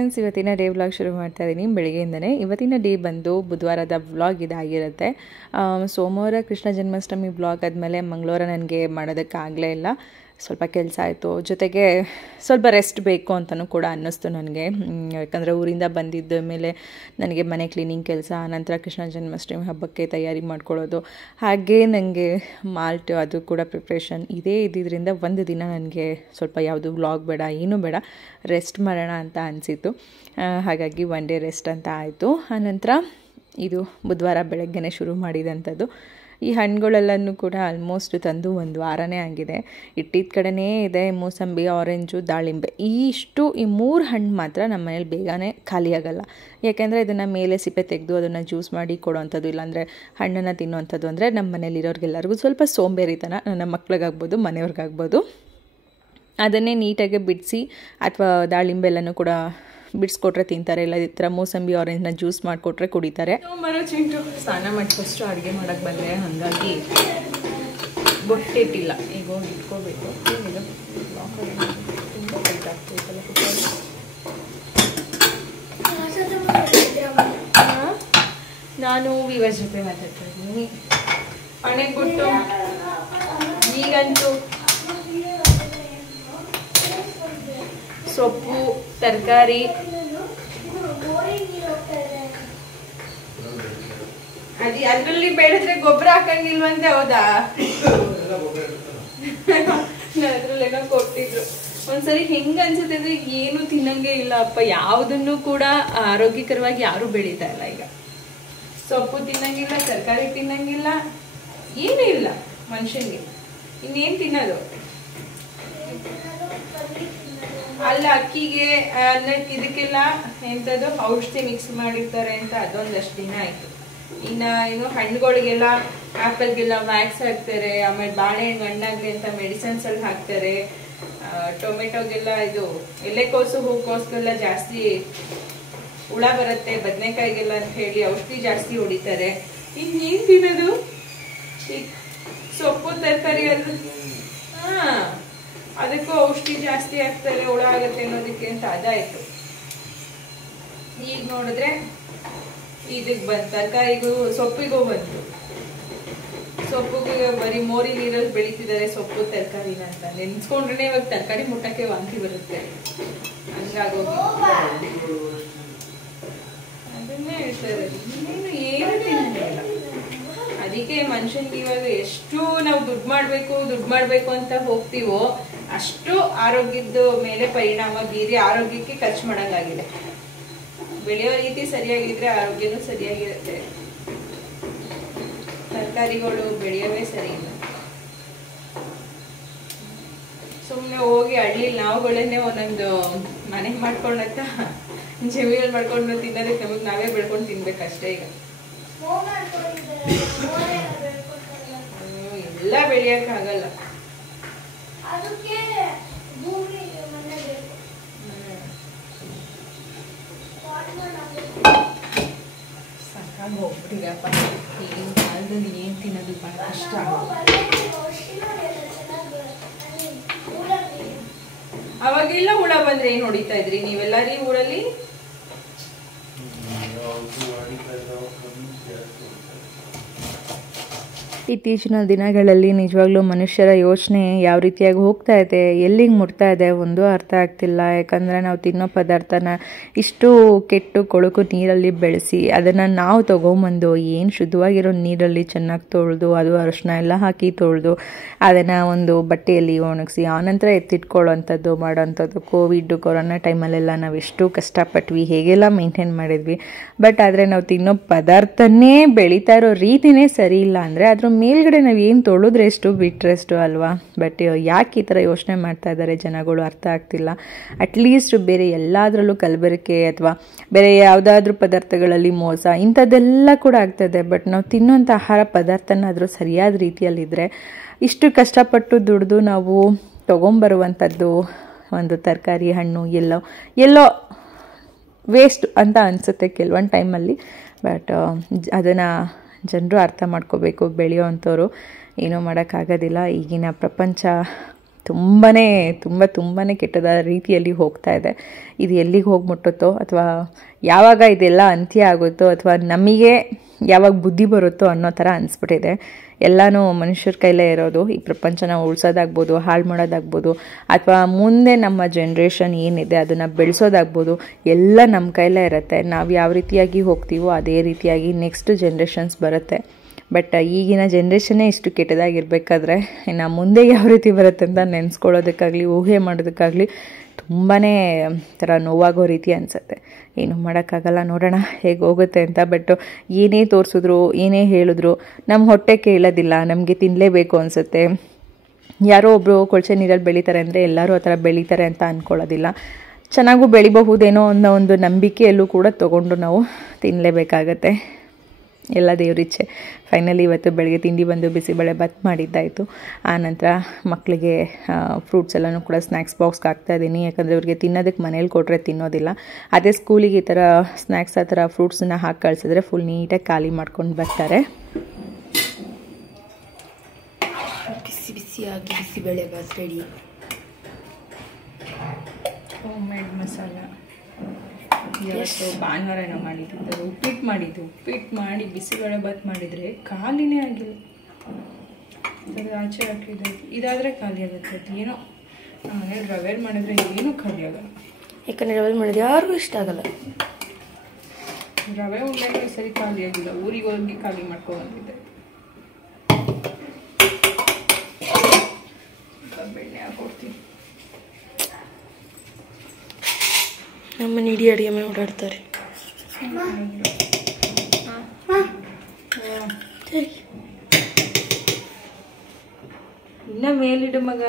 Friends, ಇವತ್ತಿನ day vlog ಶುರು ಮಾಡ್ತಾ ಇದ್ದೀನಿ ಬೆಳಗ್ಗೆಯಿಂದನೇ. ಇವತ್ತಿನ ಡೇ ಬಂದು ಬುಧವಾರದ ವ್ಲಾಗ್ ಇದಾಗಿರುತ್ತೆ. ಸೋಮವಾರ ಕೃಷ್ಣ ಜನ್ಮಾಷ್ಟಮಿ ವ್ಲಾಗ್ ಆದಮೇಲೆ ಮಂಗಳವಾರ ನನಗೆ ಮಾಡೋದಕ್ಕಾಗಲೇ ಇಲ್ಲ. ಸ್ವಲ್ಪ ಕೆಲಸ ಆಯಿತು, ಜೊತೆಗೆ ಸ್ವಲ್ಪ ರೆಸ್ಟ್ ಬೇಕು ಅಂತಲೂ ಕೂಡ ಅನ್ನಿಸ್ತು ನನಗೆ. ಯಾಕಂದರೆ ಊರಿಂದ ಬಂದಿದ್ದ ಮೇಲೆ ನನಗೆ ಮನೆ ಕ್ಲೀನಿಂಗ್ ಕೆಲಸ, ನಂತರ ಕೃಷ್ಣ ಜನ್ಮಾಷ್ಟಮಿ ಹಬ್ಬಕ್ಕೆ ತಯಾರಿ ಮಾಡ್ಕೊಳ್ಳೋದು, ಹಾಗೇ ನನಗೆ ಮಾಲ್ಟ್ ಅದು ಕೂಡ ಪ್ರಿಪ್ರೇಷನ್ ಇದೇ ಇದ್ದಿದ್ದರಿಂದ ಒಂದು ದಿನ ನನಗೆ ಸ್ವಲ್ಪ ಯಾವುದು ವ್ಲಾಗ್ ಬೇಡ, ಏನೂ ಬೇಡ, ರೆಸ್ಟ್ ಮಾಡೋಣ ಅಂತ ಅನಿಸಿತು. ಹಾಗಾಗಿ ಒನ್ ಡೇ ರೆಸ್ಟ್ ಅಂತ ಆಯಿತು. ಆನಂತರ ಇದು ಬುಧವಾರ ಬೆಳಗ್ಗೆನೇ ಶುರು ಮಾಡಿದಂಥದ್ದು. ಈ ಹಣ್ಣುಗಳೆಲ್ಲನೂ ಕೂಡ ಆಲ್ಮೋಸ್ಟ್ ತಂದು ಒಂದು ವಾರನೇ ಆಗಿದೆ. ಇಟ್ಟಿದ್ದ ಕಡೆನೇ ಇದೆ ಮೂಸಂಬಿ, ಆರೆಂಜು, ದಾಳಿಂಬೆ. ಈ 3 ಹಣ್ಣು ಮಾತ್ರ ನಮ್ಮ ಮನೇಲಿ ಬೇಗನೆ ಖಾಲಿಯಾಗಲ್ಲ. ಯಾಕೆಂದರೆ ಇದನ್ನು ಮೇಲೆ ಸಿಪ್ಪೆ ತೆಗೆದು ಅದನ್ನು ಜ್ಯೂಸ್ ಮಾಡಿ ಕೊಡೋವಂಥದ್ದು, ಇಲ್ಲಾಂದರೆ ಹಣ್ಣನ್ನು ತಿನ್ನೋವಂಥದ್ದು ಅಂದರೆ ನಮ್ಮ ಮನೇಲಿರೋರಿಗೆಲ್ಲರಿಗೂ ಸ್ವಲ್ಪ ಸೋಂಬೇರಿತನ. ನನ್ನ ಮಕ್ಳಿಗಾಗ್ಬೋದು, ಮನೆಯವ್ರಿಗಾಗ್ಬೋದು. ಅದನ್ನೇ ನೀಟಾಗಿ ಬಿಡಿಸಿ ಅಥವಾ ದಾಳಿಂಬೆಲ್ಲನೂ ಕೂಡ ಬಿಡಿಸ್ಕೊಟ್ರೆ ತಿಂತಾರೆ, ಇಲ್ಲ ಈ ಥರ ಮೂಸಂಬಿ ಆರೆಂಜ್ನ ಜ್ಯೂಸ್ ಮಾಡಿಕೊಟ್ರೆ ಕುಡಿತಾರೆ. ಚಿಂಟು ಸ್ನಾನ ಮಾಡಿ ಫಸ್ಟು ಅಡುಗೆ ಮಾಡೋಕ್ಕೆ ಬಂದೆ, ಹಾಗಾಗಿ ಬೊಟ್ಟಿಟ್ಟಿಲ್ಲ. ಈಗ ಹೋಗಿ ಇಟ್ಕೋಬೇಕು. ಏನಿದು ತುಂಬ ಕೈಟಾಗ್ತೈತಲ್ಲ. ನಾನು ವಿವರ್ ಜೊತೆ ಮಾತಾಡ್ತಾ ಇದ್ದೀನಿ. ಹಣೆಗೆ ಬಿಟ್ಟು ಈಗಂತೂ ಸೊಪ್ಪು, ತರಕಾರಿ, ಅದರಲ್ಲಿ ಬೆಳೆದ್ರೆ ಗೊಬ್ಬರ ಹಾಕಂಗಿಲ್ವಂತೆ. ಹೌದಾ? ಅದ್ರಲ್ಲೇನೋ ಕೊಟ್ಟಿದ್ರು. ಒಂದ್ಸರಿ ಹೆಂಗ್ ಅನ್ಸುತ್ತೆ ಅಂದ್ರೆ ಏನು ತಿನ್ನಂಗೆ ಇಲ್ಲ ಅಪ್ಪ. ಯಾವುದನ್ನು ಕೂಡ ಆರೋಗ್ಯಕರವಾಗಿ ಯಾರು ಬೆಳೀತಾ ಇಲ್ಲ ಈಗ. ಸೊಪ್ಪು ತಿನ್ನಂಗಿಲ್ಲ, ತರಕಾರಿ ತಿನ್ನಂಗಿಲ್ಲ, ಏನೂ ಇಲ್ಲ ಮನುಷ್ಯನ್ಗೆ. ಇನ್ನೇನ್ ತಿನ್ನೋದು? ಅಲ್ಲ, ಅಕ್ಕಿಗೆ, ಅನ್ನಕ್ಕೆ, ಇದಕ್ಕೆಲ್ಲ ಎಂಥದ್ದು ಔಷಧಿ ಮಿಕ್ಸ್ ಮಾಡಿರ್ತಾರೆ ಅಂತ ಅದೊಂದಷ್ಟು ದಿನ ಆಯ್ತು. ಇನ್ನು ಹಣ್ಣುಗಳಿಗೆಲ್ಲ, ಆ್ಯಪಲ್ಗೆಲ್ಲ ವ್ಯಾಕ್ಸ್ ಹಾಕ್ತಾರೆ, ಆಮೇಲೆ ಬಾಳೆಹಣ್ಣು ಹಣ್ಣಾಗ್ಲಿ ಅಂತ ಮೆಡಿಸನ್ಸ್ ಅಲ್ಲಿ ಹಾಕ್ತಾರೆ. ಟೊಮೆಟೊಗೆಲ್ಲ ಇದು ಎಲೆಕೋಸು, ಹೂಕೋಸ್ಗೆಲ್ಲ ಜಾಸ್ತಿ ಹುಳ ಬರುತ್ತೆ, ಬದನೆಕಾಯಿಗೆಲ್ಲ ಅಂತ ಹೇಳಿ ಔಷಧಿ ಜಾಸ್ತಿ ಹೊಡಿತಾರೆ. ಇನ್ನೇನ್ ತಿನ್ನೋದು? ಸೊಪ್ಪು, ತರಕಾರಿ ಅದು ಅದಕ್ಕೂ ಔಷಧಿ ಜಾಸ್ತಿ ಹಾಕ್ತಾರೆ, ಹುಳ ಆಗತ್ತೆ ಅನ್ನೋದಕ್ಕೆ ಅಂತ ಅದಾಯ್ತು. ಈಗ ನೋಡಿದ್ರೆ ಇದಕ್ಕೆ ಬಂತು, ತರಕಾರಿಗೂ ಸೊಪ್ಪಿಗೂ ಬಂತು. ಸೊಪ್ಪಿಗೆ ಬರೀ ಮೋರಿ ನೀರಲ್ಲಿ ಬೆಳೀತಿದ್ದಾರೆ ಸೊಪ್ಪು ತರಕಾರಿನ ಅಂತ. ನೆನ್ಸ್ಕೊಂಡ್ರೆ ಇವಾಗ ತರಕಾರಿ ಮುಟ್ಟಕ್ಕೆ ವಾಂತಿ ಬರುತ್ತೆ, ಹಂಗಾಗೋಗಿ ಅದನ್ನೇ ಹೇಳ್ತಾರೆ. ಇನ್ನೇನು ಏನು ತಿನ್ನಲ್ಲ. ಅದಕ್ಕೆ ಮನುಷ್ಯನ್ಗೆ ಇವಾಗ ಎಷ್ಟು ನಾವು ದುಡ್ಡು ಮಾಡ್ಬೇಕು ಅಂತ ಹೋಗ್ತೀವೋ ಅಷ್ಟು ಆರೋಗ್ಯದ ಮೇಲೆ ಪರಿಣಾಮ ಬೀರಿ ಆರೋಗ್ಯಕ್ಕೆ ಖರ್ಚು ಮಾಡೋಂಗಾಗಿದೆ. ಬೆಳೆಯೋ ರೀತಿ ಸರಿಯಾಗಿದ್ರೆ ಆರೋಗ್ಯನೂ ಸರಿಯಾಗಿರುತ್ತೆ. ತರಕಾರಿಗಳು ಬೆಳೆಯೋವೇ ಸರಿ ಇಲ್ಲ. ಸುಮ್ಮನೆ ಹೋಗಿ ಹಳ್ಳಿಲಿ ನಾವುಗಳನ್ನೇ ಒಂದೊಂದು ಮನೆ ಮಾಡ್ಕೊಂಡಂತ ಜಮೀನಲ್ಲಿ ಮಾಡ್ಕೊಂಡು ತಿನ್ನೋದಕ್ಕೆ ನಮಗೆ ನಾವೇ ಬೆಳ್ಕೊಂಡು ತಿನ್ಬೇಕಷ್ಟೇ. ಈಗ ಎಲ್ಲ ಬೆಳೆಯಕ್ಕಾಗಲ್ಲ. ಸಾಕಾಗೋಗ್ಬಿಟ್ಟಿದೆಯಪ್ಪ. ಈಗಿನ ಕಾಲದಲ್ಲಿ ಏನ್ ತಿನ್ನೋದು ಬಹಳ ಕಷ್ಟ. ಅವಾಗೆಲ್ಲ ಹುಳ ಬಂದ್ರೆ ಏನ್ ಹೊಡಿತಾ ಇದ್ರಿ ನೀವೆಲ್ಲಾರಿ ಊರಲ್ಲಿ? ಇತ್ತೀಚಿನ ದಿನಗಳಲ್ಲಿ ನಿಜವಾಗ್ಲೂ ಮನುಷ್ಯರ ಯೋಚನೆ ಯಾವ ರೀತಿಯಾಗಿ ಹೋಗ್ತಾ ಇದೆ, ಎಲ್ಲಿಗೆ ಮುಟ್ತಾ ಇದೆ ಒಂದು ಅರ್ಥ ಆಗ್ತಿಲ್ಲ. ಯಾಕಂದರೆ ನಾವು ತಿನ್ನೋ ಪದಾರ್ಥನ ಇಷ್ಟು ಕೆಟ್ಟು ಕೊಳಕು ನೀರಲ್ಲಿ ಬೆಳೆಸಿ ಅದನ್ನು ನಾವು ತೊಗೊಂಬಂದು ಏನು ಶುದ್ಧವಾಗಿರೋ ನೀರಲ್ಲಿ ಚೆನ್ನಾಗಿ ತೊಳೆದು, ಅದು ಅರಿಶಿನ ಎಲ್ಲ ಹಾಕಿ ತೊಳೆದು ಅದನ್ನು ಒಂದು ಬಟ್ಟೆಯಲ್ಲಿ ಒಣಗಿಸಿ ಆನಂತರ ಎತ್ತಿಟ್ಕೊಳ್ಳೋವಂಥದ್ದು ಮಾಡೋವಂಥದ್ದು. ಕೊರೋನಾ ಟೈಮಲ್ಲೆಲ್ಲ ನಾವು ಎಷ್ಟು ಕಷ್ಟಪಟ್ವಿ, ಹೇಗೆಲ್ಲ ಮೇಂಟೈನ್ ಮಾಡಿದ್ವಿ. ಬಟ್ ಆದರೆ ನಾವು ತಿನ್ನೋ ಪದಾರ್ಥನೇ ಬೆಳೀತಾ ಇರೋ ರೀತಿನೇ ಸರಿ ಇಲ್ಲ ಅಂದರೆ ಅದ್ರ ಮೇಲ್ಗಡೆ ನಾವು ಏನು ತೊಳೆದ್ರೆ ಎಷ್ಟು ಬಿಟ್ಟರೆ ಎಷ್ಟು ಅಲ್ವಾ. ಬಟ್ ಯಾಕೆ ಈ ಥರ ಯೋಚನೆ ಮಾಡ್ತಾ ಇದ್ದಾರೆ ಜನಗಳು ಅರ್ಥ ಆಗ್ತಿಲ್ಲ. ಅಟ್ಲೀಸ್ಟ್ ಬೇರೆ ಎಲ್ಲದರಲ್ಲೂ ಕಲಬೆರಕೆ ಅಥವಾ ಬೇರೆ ಯಾವುದಾದ್ರೂ ಪದಾರ್ಥಗಳಲ್ಲಿ ಮೋಸ ಇಂಥದ್ದೆಲ್ಲ ಕೂಡ ಆಗ್ತದೆ. ಬಟ್ ನಾವು ತಿನ್ನೋಂಥ ಆಹಾರ ಪದಾರ್ಥನಾದರೂ ಸರಿಯಾದ ರೀತಿಯಲ್ಲಿದ್ದರೆ, ಇಷ್ಟು ಕಷ್ಟಪಟ್ಟು ದುಡಿದು ನಾವು ತೊಗೊಂಬರುವಂಥದ್ದು ಒಂದು ತರಕಾರಿ, ಹಣ್ಣು ಎಲ್ಲೋ ವೇಸ್ಟ್ ಅಂತ ಅನಿಸುತ್ತೆ ಕೆಲವೊಂದು ಟೈಮಲ್ಲಿ. ಬಟ್ ಅದನ್ನು ಜನರು ಅರ್ಥ ಮಾಡ್ಕೋಬೇಕು. ಬೆಳೆಯೋ ಅಂಥವ್ರು ಏನೂ ಮಾಡೋಕ್ಕಾಗೋದಿಲ್ಲ. ಈಗಿನ ಪ್ರಪಂಚ ತುಂಬಾ ಕೆಟ್ಟದಾದ ರೀತಿಯಲ್ಲಿ ಹೋಗ್ತಾ ಇದೆ. ಇದು ಎಲ್ಲಿಗೆ ಹೋಗಿ ಮುಟ್ಟುತ್ತೋ ಅಥವಾ ಯಾವಾಗ ಇದೆಲ್ಲ ಅಂತ್ಯ ಆಗುತ್ತೋ ಅಥವಾ ನಮಗೆ ಯಾವಾಗ ಬುದ್ಧಿ ಬರುತ್ತೋ ಅನ್ನೋ ಥರ ಅನಿಸ್ಬಿಟ್ಟಿದೆ. ಎಲ್ಲನೂ ಮನುಷ್ಯರ ಕೈಲೇ ಇರೋದು. ಈ ಪ್ರಪಂಚನ ಉಳಿಸೋದಾಗ್ಬೋದು, ಹಾಳು ಮಾಡೋದಾಗ್ಬೋದು, ಅಥವಾ ಮುಂದೆ ನಮ್ಮ ಜನ್ರೇಷನ್ ಏನಿದೆ ಅದನ್ನು ಬೆಳೆಸೋದಾಗ್ಬೋದು, ಎಲ್ಲ ನಮ್ಮ ಕೈಲೇ ಇರುತ್ತೆ. ನಾವು ಯಾವ ರೀತಿಯಾಗಿ ಹೋಗ್ತೀವೋ ಅದೇ ರೀತಿಯಾಗಿ ನೆಕ್ಸ್ಟ್ ಜನ್ರೇಷನ್ಸ್ ಬರುತ್ತೆ. ಬಟ್ ಈಗಿನ ಜನ್ರೇಷನ್ನೇ ಇಷ್ಟು ಕೆಟ್ಟದಾಗಿರ್ಬೇಕಾದ್ರೆ ಇನ್ನು ಮುಂದೆ ಯಾವ ರೀತಿ ಬರುತ್ತೆ ಅಂತ ನೆನೆಸ್ಕೊಳ್ಳೋದಕ್ಕಾಗಲಿ ಊಹೆ ಮಾಡೋದಕ್ಕಾಗಲಿ ತುಂಬಾ ಥರ ನೋವಾಗೋ ರೀತಿ ಅನಿಸುತ್ತೆ. ಏನು ಮಾಡೋಕ್ಕಾಗಲ್ಲ, ನೋಡೋಣ ಹೇಗೆ ಹೋಗುತ್ತೆ ಅಂತ. ಬಟ್ ಏನೇ ತೋರಿಸಿದ್ರು ಏನೇ ಹೇಳಿದ್ರು ನಮ್ಮ ಹೊಟ್ಟೆ ಕೇಳೋದಿಲ್ಲ, ನಮಗೆ ತಿನ್ನಲೇಬೇಕು ಅನಿಸುತ್ತೆ. ಯಾರೋ ಒಬ್ಬರು ಕೊಳಚೆ ನೀರಲ್ಲಿ ಬೆಳೀತಾರೆ ಅಂದರೆ ಎಲ್ಲರೂ ಆ ಥರ ಬೆಳೀತಾರೆ ಅಂತ ಅಂದ್ಕೊಳ್ಳೋದಿಲ್ಲ. ಚೆನ್ನಾಗೂ ಬೆಳಿಬಹುದೇನೋ ಅನ್ನೋ ಒಂದು ನಂಬಿಕೆಯಲ್ಲೂ ಕೂಡ ತೊಗೊಂಡು ನಾವು ತಿನ್ನಲೇಬೇಕಾಗತ್ತೆ. ಎಲ್ಲ ದೇವರಿಚ್ಛೆ. ಫೈನಲಿ ಇವತ್ತು ಬೆಳಗ್ಗೆ ತಿಂಡಿ ಬಂದು ಬಿಸಿಬೇಳೆ ಬಾತ್ ಮಾಡಿದ್ದಾಯಿತು. ಆನಂತರ ಮಕ್ಕಳಿಗೆ ಫ್ರೂಟ್ಸ್ ಎಲ್ಲನೂ ಕೂಡ ಸ್ನ್ಯಾಕ್ಸ್ ಬಾಕ್ಸ್ಗೆ ಹಾಕ್ತಾಯಿದ್ದೀನಿ. ಯಾಕಂದರೆ ಅವ್ರಿಗೆ ತಿನ್ನೋದಕ್ಕೆ ಮನೇಲಿ ಕೊಟ್ಟರೆ ತಿನ್ನೋದಿಲ್ಲ. ಅದೇ ಸ್ಕೂಲಿಗೆ ಈ ಥರ ಸ್ನ್ಯಾಕ್ಸ್ ಆ ಥರ ಫ್ರೂಟ್ಸನ್ನ ಹಾಕಿ ಕಳಿಸಿದ್ರೆ ಫುಲ್ ನೀಟಾಗಿ ಖಾಲಿ ಮಾಡ್ಕೊಂಡು ಬರ್ತಾರೆ. ಬಿಸಿ ಬಿಸಿಯಾಗಿ bisibele bath ready. Home made masala. ಇವತ್ತು ಭಾನುವಾರ ಏನೋ ಮಾಡಿದ್ದು, ಉಪ್ಪಿಟ್ಟು ಮಾಡಿ ಬಿಸಿಬೇಳೆ ಬಾತ್ ಮಾಡಿದರೆ ಖಾಲಿನೇ ಆಗಿಲ್ಲ. ಅದು ಆಚೆ ಹಾಕಿದ್ದು ಇದಾದರೆ ಖಾಲಿ ಆಗುತ್ತೆ. ಅದು ಏನೋ ಮನೇಲಿ ರವೆ ಮಾಡಿದ್ರೆ ಏನೂ ಖಾಲಿ ಆಗಲ್ಲ. ಯಾಕಂದರೆ ರವೆ ಮಾಡಿದ್ರೆ ಯಾರಿಗೂ ಇಷ್ಟ ಆಗಲ್ಲ. ರವೆ ಉಂಡೆ ಸರಿ ಖಾಲಿ ಆಗಿಲ್ಲ, ಊರಿಗೆ ಹೋಗಿ ಖಾಲಿ ಮಾಡ್ಕೊಂಡು ಬಂದಿದ್ದೆ. ಬೆಣ್ಣೆ ಹಾಕೊಡ್ತೀನಿ. ನಮ್ಮ ಇಡೀ ಅಡುಗೆ ಮೇಲೆ ಓಡಾಡ್ತಾರೆ. ಇನ್ನ ಮೇಲಿಡು ಮಗ,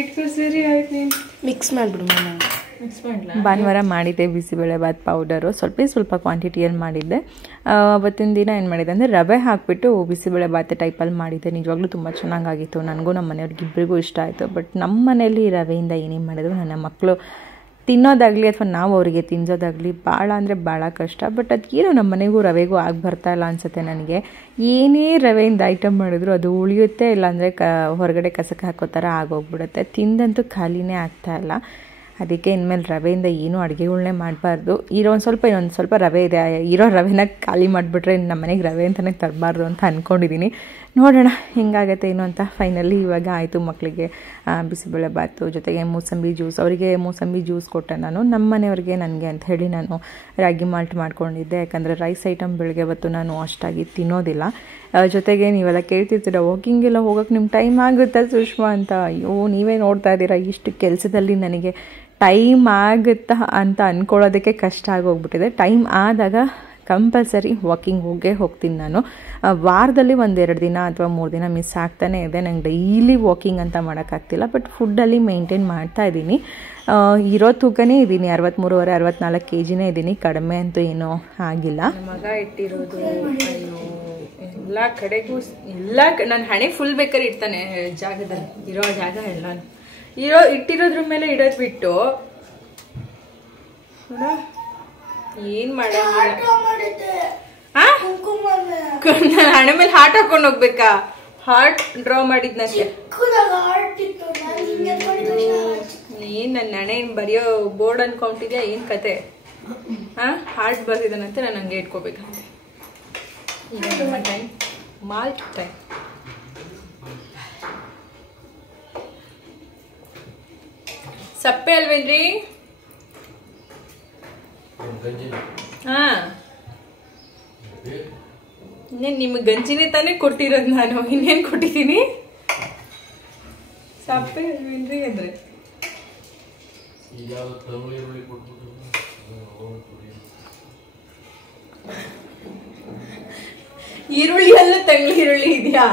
ಇಟ್ಕೋ. ಸರಿ ಆಯ್ತು, ನೀನು ಮಿಕ್ಸ್ ಮಾಡಿಬಿಡು. ಮಿಕ್ಸ್ ಮಾಡಲ. ಭಾನುವಾರ ಮಾಡಿದ್ದೆ ಬಿಸಿಬೇಳೆ ಬಾತ್ ಪೌಡರು, ಸ್ವಲ್ಪ ಕ್ವಾಂಟಿಟಿಯಲ್ಲಿ ಮಾಡಿದ್ದೆ. ಅವತ್ತಿನ ದಿನ ಏನು ಮಾಡಿದ್ದೆ ಅಂದರೆ ರವೆ ಹಾಕಿಬಿಟ್ಟು ಬಿಸಿಬೇಳೆ ಬಾತ್ ಟೈಪಲ್ಲಿ ಮಾಡಿದ್ದೆ. ನಿಜವಾಗ್ಲೂ ತುಂಬ ಚೆನ್ನಾಗಾಗಿತ್ತು. ನನಗೂ ನಮ್ಮ ಮನೆಯವ್ರಿಗೆ ಇಬ್ಬರಿಗೂ ಇಷ್ಟ ಆಯಿತು. ಬಟ್ ನಮ್ಮ ಮನೆಯಲ್ಲಿ ರವೆಯಿಂದ ಏನೇನು ಮಾಡಿದ್ರು ನನ್ನ ಮಕ್ಕಳು ತಿನ್ನೋದಾಗಲಿ ಅಥವಾ ನಾವು ಅವರಿಗೆ ತಿನ್ಸೋದಾಗಲಿ ಭಾಳ ಅಂದರೆ ಭಾಳ ಕಷ್ಟ. ಬಟ್ ಅದಕ್ಕೇನು ನಮ್ಮ ಮನೆಗೂ ರವೆಗೂ ಆಗಿ ಬರ್ತಾಯಿಲ್ಲ ಅನಿಸುತ್ತೆ ನನಗೆ. ಏನೇ ರವೆಯಿಂದ ಐಟಮ್ ಮಾಡಿದ್ರು ಅದು ಉಳಿಯುತ್ತೆ, ಇಲ್ಲಾಂದರೆ ಹೊರಗಡೆ ಕಸಕ್ಕೆ ಹಾಕೋ ಥರ ಆಗೋಗ್ಬಿಡುತ್ತೆ. ತಿಂದಂತೂ ಖಾಲಿನೇ ಆಗ್ತಾಯಿಲ್ಲ. ಅದಕ್ಕೆ ಇನ್ಮೇಲೆ ರವೆಯಿಂದ ಏನೂ ಅಡುಗೆಗಳನ್ನೇ ಮಾಡಬಾರ್ದು. ಇನ್ನೊಂದು ಸ್ವಲ್ಪ ರವೆ ಇದೆ, ಇರೋ ರವೆನ ಖಾಲಿ ಮಾಡಿಬಿಟ್ರೆ ನಮ್ಮ ಮನೆಗೆ ರವೆ ಅಂತಲೇ ತರಬಾರ್ದು ಅಂತ ಅಂದ್ಕೊಂಡಿದ್ದೀನಿ. ನೋಡೋಣ ಹೆಂಗಾಗತ್ತೆ ಏನು ಅಂತ. ಫೈನಲಿ ಇವಾಗ ಆಯಿತು. ಮಕ್ಕಳಿಗೆ ಬಿಸಿಬೇಳೆ ಬಾತು ಜೊತೆಗೆ ಮೂಸಂಬಿ ಜ್ಯೂಸ್. ಅವರಿಗೆ ಮೂಸಂಬಿ ಜ್ಯೂಸ್ ಕೊಟ್ಟೆ ನಾನು. ನಮ್ಮ ಮನೆಯವ್ರಿಗೆ ನನಗೆ ಅಂತ ಹೇಳಿ ನಾನು ರಾಗಿ ಮಾಲ್ಟ್ ಮಾಡ್ಕೊಂಡಿದ್ದೆ. ಯಾಕಂದರೆ ರೈಸ್ ಐಟಮ್ ಬೆಳಗ್ಗೆ ಹೊತ್ತು ನಾನು ಅಷ್ಟಾಗಿ ತಿನ್ನೋದಿಲ್ಲ. ಜೊತೆಗೆ ನೀವೆಲ್ಲ ಕೇಳ್ತಿರ್ತೀರ ವಾಕಿಂಗೆಲ್ಲ ಹೋಗೋಕ್ಕೆ ನಿಮ್ಗೆ ಟೈಮ್ ಆಗುತ್ತಾ ಸುಷ್ಮಾ ಅಂತ. ಅಯ್ಯೋ, ನೀವೇ ನೋಡ್ತಾ ಇದ್ದೀರಾ, ಇಷ್ಟು ಕೆಲಸದಲ್ಲಿ ನನಗೆ ಟೈಮ್ ಆಗುತ್ತಾ ಅಂತ ಅಂದ್ಕೊಳ್ಳೋದಕ್ಕೆ ಕಷ್ಟ ಆಗೋಗ್ಬಿಟ್ಟಿದೆ. ಟೈಮ್ ಆದಾಗ ಕಂಪಲ್ಸರಿ ವಾಕಿಂಗ್ ಹೋಗ್ತೀನಿ ನಾನು. ವಾರದಲ್ಲಿ 1-2 ದಿನ ಅಥವಾ 3 ದಿನ ಮಿಸ್ ಆಗ್ತಾನೆ ಇದೆ. ನಂಗೆ ಡೈಲಿ ವಾಕಿಂಗ್ ಅಂತ ಮಾಡೋಕ್ಕಾಗ್ತಿಲ್ಲ. ಬಟ್ ಫುಡ್ಡಲ್ಲಿ ಮೇಂಟೈನ್ ಮಾಡ್ತಾ ಇದ್ದೀನಿ. ಇರೋ ತೂಕನೇ ಇದ್ದೀನಿ, 63-64 kg ಇದ್ದೀನಿ. ಕಡಿಮೆ ಅಂತೂ ಏನೂ ಆಗಿಲ್ಲ. ಮಗ ಇಟ್ಟಿರೋದು ಎಲ್ಲ ಕಡೆಗೂ ನನ್ನ ಹಣೆ ಫುಲ್ ಬೇಕಾದ್ರೆ ಇಡ್ತಾನೆ ಜಾಗದಲ್ಲಿ. ಇರೋ ಜಾಗ ಎಲ್ಲ ಇಟ್ಟಿರೋದ್ರ ಮೇಲೆ ಇಡೋದು ಬಿಟ್ಟು ಏನ್ ಮಾಡಂಗಿಲ್ಲ. ಹಣೆ ಮೇಲೆ ಹಾರ್ಟ್ ಹಾಕೊಂಡು ಹೋಗ್ಬೇಕಾ? ಹಾರ್ಟ್ ಡ್ರಾ ಮಾಡಿದ್ನಷ್ಟೇ. ಏನ್ ನನ್ನ ಹಣೆ ಬರೆಯೋ ಬೋರ್ಡ್ ಅನ್ಕೊಂತಿದ್ಯಾ? ಏನ್ ಕತೆ? ಹಾರ್ಟ್ ಬರ್ದಿದ್ದಾನಂತೆ, ನಾನು ಹಂಗೆ ಇಟ್ಕೋಬೇಕಂತೆ. ಈಗ ನಮ್ಮ ಟೈಮ್ ಮಾಲ್ಟ್ ಟೈಮ್. ಸಪ್ಪೆ ಅಲ್ವೇನ್ರಿ? ಇನ್ನೇನು ನಿಮಗೆ ಗಂಜಿನೇ ತಾನೇ ಕೊಟ್ಟಿರೋದು ನಾನು. ಇನ್ನೇನು ಕೊಟ್ಟಿದ್ದೀನಿ? ಸಪ್ಪೆ ಅಲ್ವೇನ್ರಿ ಅಂದ್ರೆ ಈರುಳ್ಳಿ ಅಲ್ಲ, ತಂಗ್ಳಿ ಈರುಳ್ಳಿ ಇದೆಯಾ?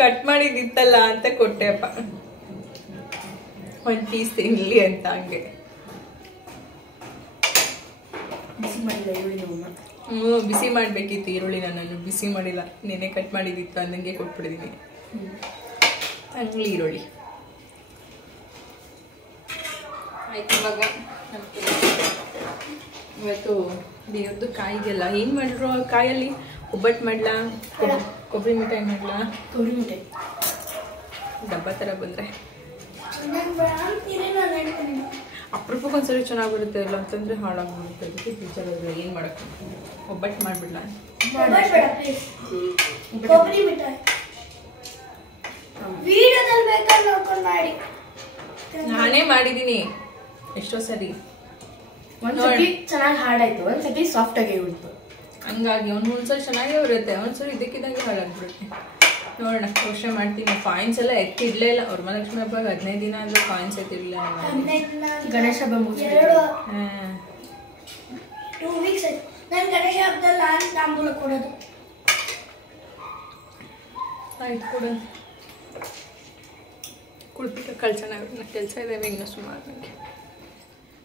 ಕಟ್ ಮಾಡಿದಿತ್ತಲ್ಲ ಅಂತ ಕೊಟ್ಟೆಪ್ಪ, 1 ಪೀಸ್ ತಿನ್ಲಿ ಅಂತ. ಹಂಗೆ ಬಿಸಿ ಮಾಡಬೇಕಿತ್ತು ಈರುಳ್ಳಿನ. ನಾನು ಬಿಸಿ ಮಾಡಿಲ್ಲ, ನೆನೆ ಕಟ್ ಮಾಡಿದಿತ್ತು, ಅಂದಂಗೆ ಕೊಟ್ಬಿಟ್ಟಿದ್ದೀನಿ. ತಂಗ್ಳಿ ಈರುಳ್ಳಿ ಆಯ್ತು. ಇವಾಗ ಇವತ್ತು ದೇವ್ರದ್ದು ಕಾಯಿಗೆಲ್ಲ ಏನು ಮಾಡಿದ್ರು, ಕಾಯಲ್ಲಿ ಒಬ್ಬಟ್ಟು ಮಾಡ್ಲಾ, ಕೊಬ್ಬರಿ ಮಿಠಾಯಿ ಮಾಡ್ಲಾ? ಕೊಬ್ಬರಿ ಮಿಠಾಯಿ ಡಬ್ಬ ಥರ ಬಂದರೆ ಅಪರೂಪಕ್ಕೊಂದ್ಸರಿ ಚೆನ್ನಾಗಿ ಬರುತ್ತೆ, ಇಲ್ಲ ಅಂತಂದರೆ ಹಾಳಾಗ್ಬಿಡುತ್ತೆ. ಅದಕ್ಕೆ ಟೀಚರ್ ಅವರು ಏನು ಮಾಡೋಕ್ಕೆ, ಒಬ್ಬಟ್ಟು ಮಾಡಿಬಿಡ್ಲಾ? ಕೊಬ್ಬರಿ ಮಿಠಾಯಿ ವಿಡಿಯೋದಲ್ಲಿ ಬೇಕಾದ್ರೆ ನೋಡ್ಕೊಂಡು ಮಾಡಿ. ನಾನೇ ಮಾಡಿದ್ದೀನಿ ಎಷ್ಟೋ ಸರಿ. ಒಂದ್ಸತಿ ಚೆನ್ನಾಗಿ ಹಾಡಾಯ್ತು, ಒಂದ್ಸತಿ ಸಾಫ್ಟ್ ಆಗಿ ಉಳಿತು. ಹಂಗಾಗಿ ಒಂದ್ಸರಿ ಚೆನ್ನಾಗೇ ಬರುತ್ತೆ, ಒಂದ್ಸರಿ ಇದಕ್ಕಿದ್ದಂಗೆ ಹಾಳಾಗ್ಬಿಡುತ್ತೆ. ನೋಡೋಣ, ಯೋಚನೆ ಮಾಡ್ತೀನಿ. ಕಾಯಿನ್ಸ್ ಎಲ್ಲ ಎತ್ತಿಡ್ಲೇ ಇಲ್ಲ. ವರಮಹಾಲಕ್ಷ್ಮಿ ಹಬ್ಬ 15 ದಿನ ಆದರೂ ಕಾಯಿನ್ಸ್ ಎತ್ತಿರಲಿಲ್ಲ. ಗಣೇಶ ಹಬ್ಬ ಮುಗಿಸ್ಬಿಟ್ಟು 2 ವೀಕ್ಸ್ ಆಯ್ತು. ನಾನು ಗಣೇಶ ಹಬ್ಬದಲ್ಲಿ ನಾನು ತಾಂಬೂಲ ಕೊಡೋದು. ಆಯ್ತು ಕೊಡು. ಕುಳಿತು ಕಳ್ಸೋಣ, ಕೆಲಸ ಇದ್ದಾವೆ ಇನ್ನೂ ಸುಮಾರು. ನನಗೆ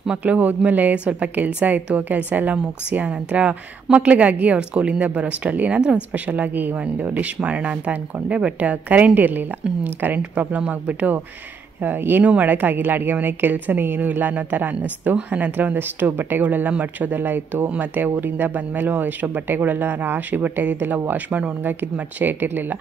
ಮಕ್ಕಳು ಹೋದ್ಮೇಲೆ ಸ್ವಲ್ಪ ಕೆಲಸ ಇತ್ತು, ಕೆಲಸ ಎಲ್ಲ ಮುಗಿಸಿ ಆನಂತರ ಮಕ್ಳಿಗಾಗಿ ಅವ್ರ ಸ್ಕೂಲಿಂದ ಬರೋಷ್ಟರಲ್ಲಿ ಏನಾದರೂ ಒಂದು ಸ್ಪೆಷಲಾಗಿ ಒಂದು ಡಿಶ್ ಮಾಡೋಣ ಅಂತ ಅಂದ್ಕೊಂಡೆ. ಬಟ್ ಕರೆಂಟ್ ಇರಲಿಲ್ಲ. ಕರೆಂಟ್ ಪ್ರಾಬ್ಲಮ್ ಆಗಿಬಿಟ್ಟು ಏನೂ ಮಾಡೋಕ್ಕಾಗಿಲ್ಲ. ಅಡುಗೆ ಮನೆ ಕೆಲಸನೇ ಏನೂ ಇಲ್ಲ ಅನ್ನೋ ಥರ ಅನ್ನಿಸ್ತು. ಆನಂತರ ಒಂದಷ್ಟು ಬಟ್ಟೆಗಳೆಲ್ಲ ಮಡ್ಚೋದೆಲ್ಲ ಇತ್ತು. ಮತ್ತು ಊರಿಂದ ಬಂದಮೇಲೂ ಎಷ್ಟೋ ಬಟ್ಟೆಗಳೆಲ್ಲ ರಾಶಿ ಬಟ್ಟೆ ಇದೆಲ್ಲ ವಾಶ್ ಮಾಡಿ ಒಣಗಾಕಿದ್ದು ಮಡ್ಚೆ ಇಟ್ಟಿರಲಿಲ್ಲ.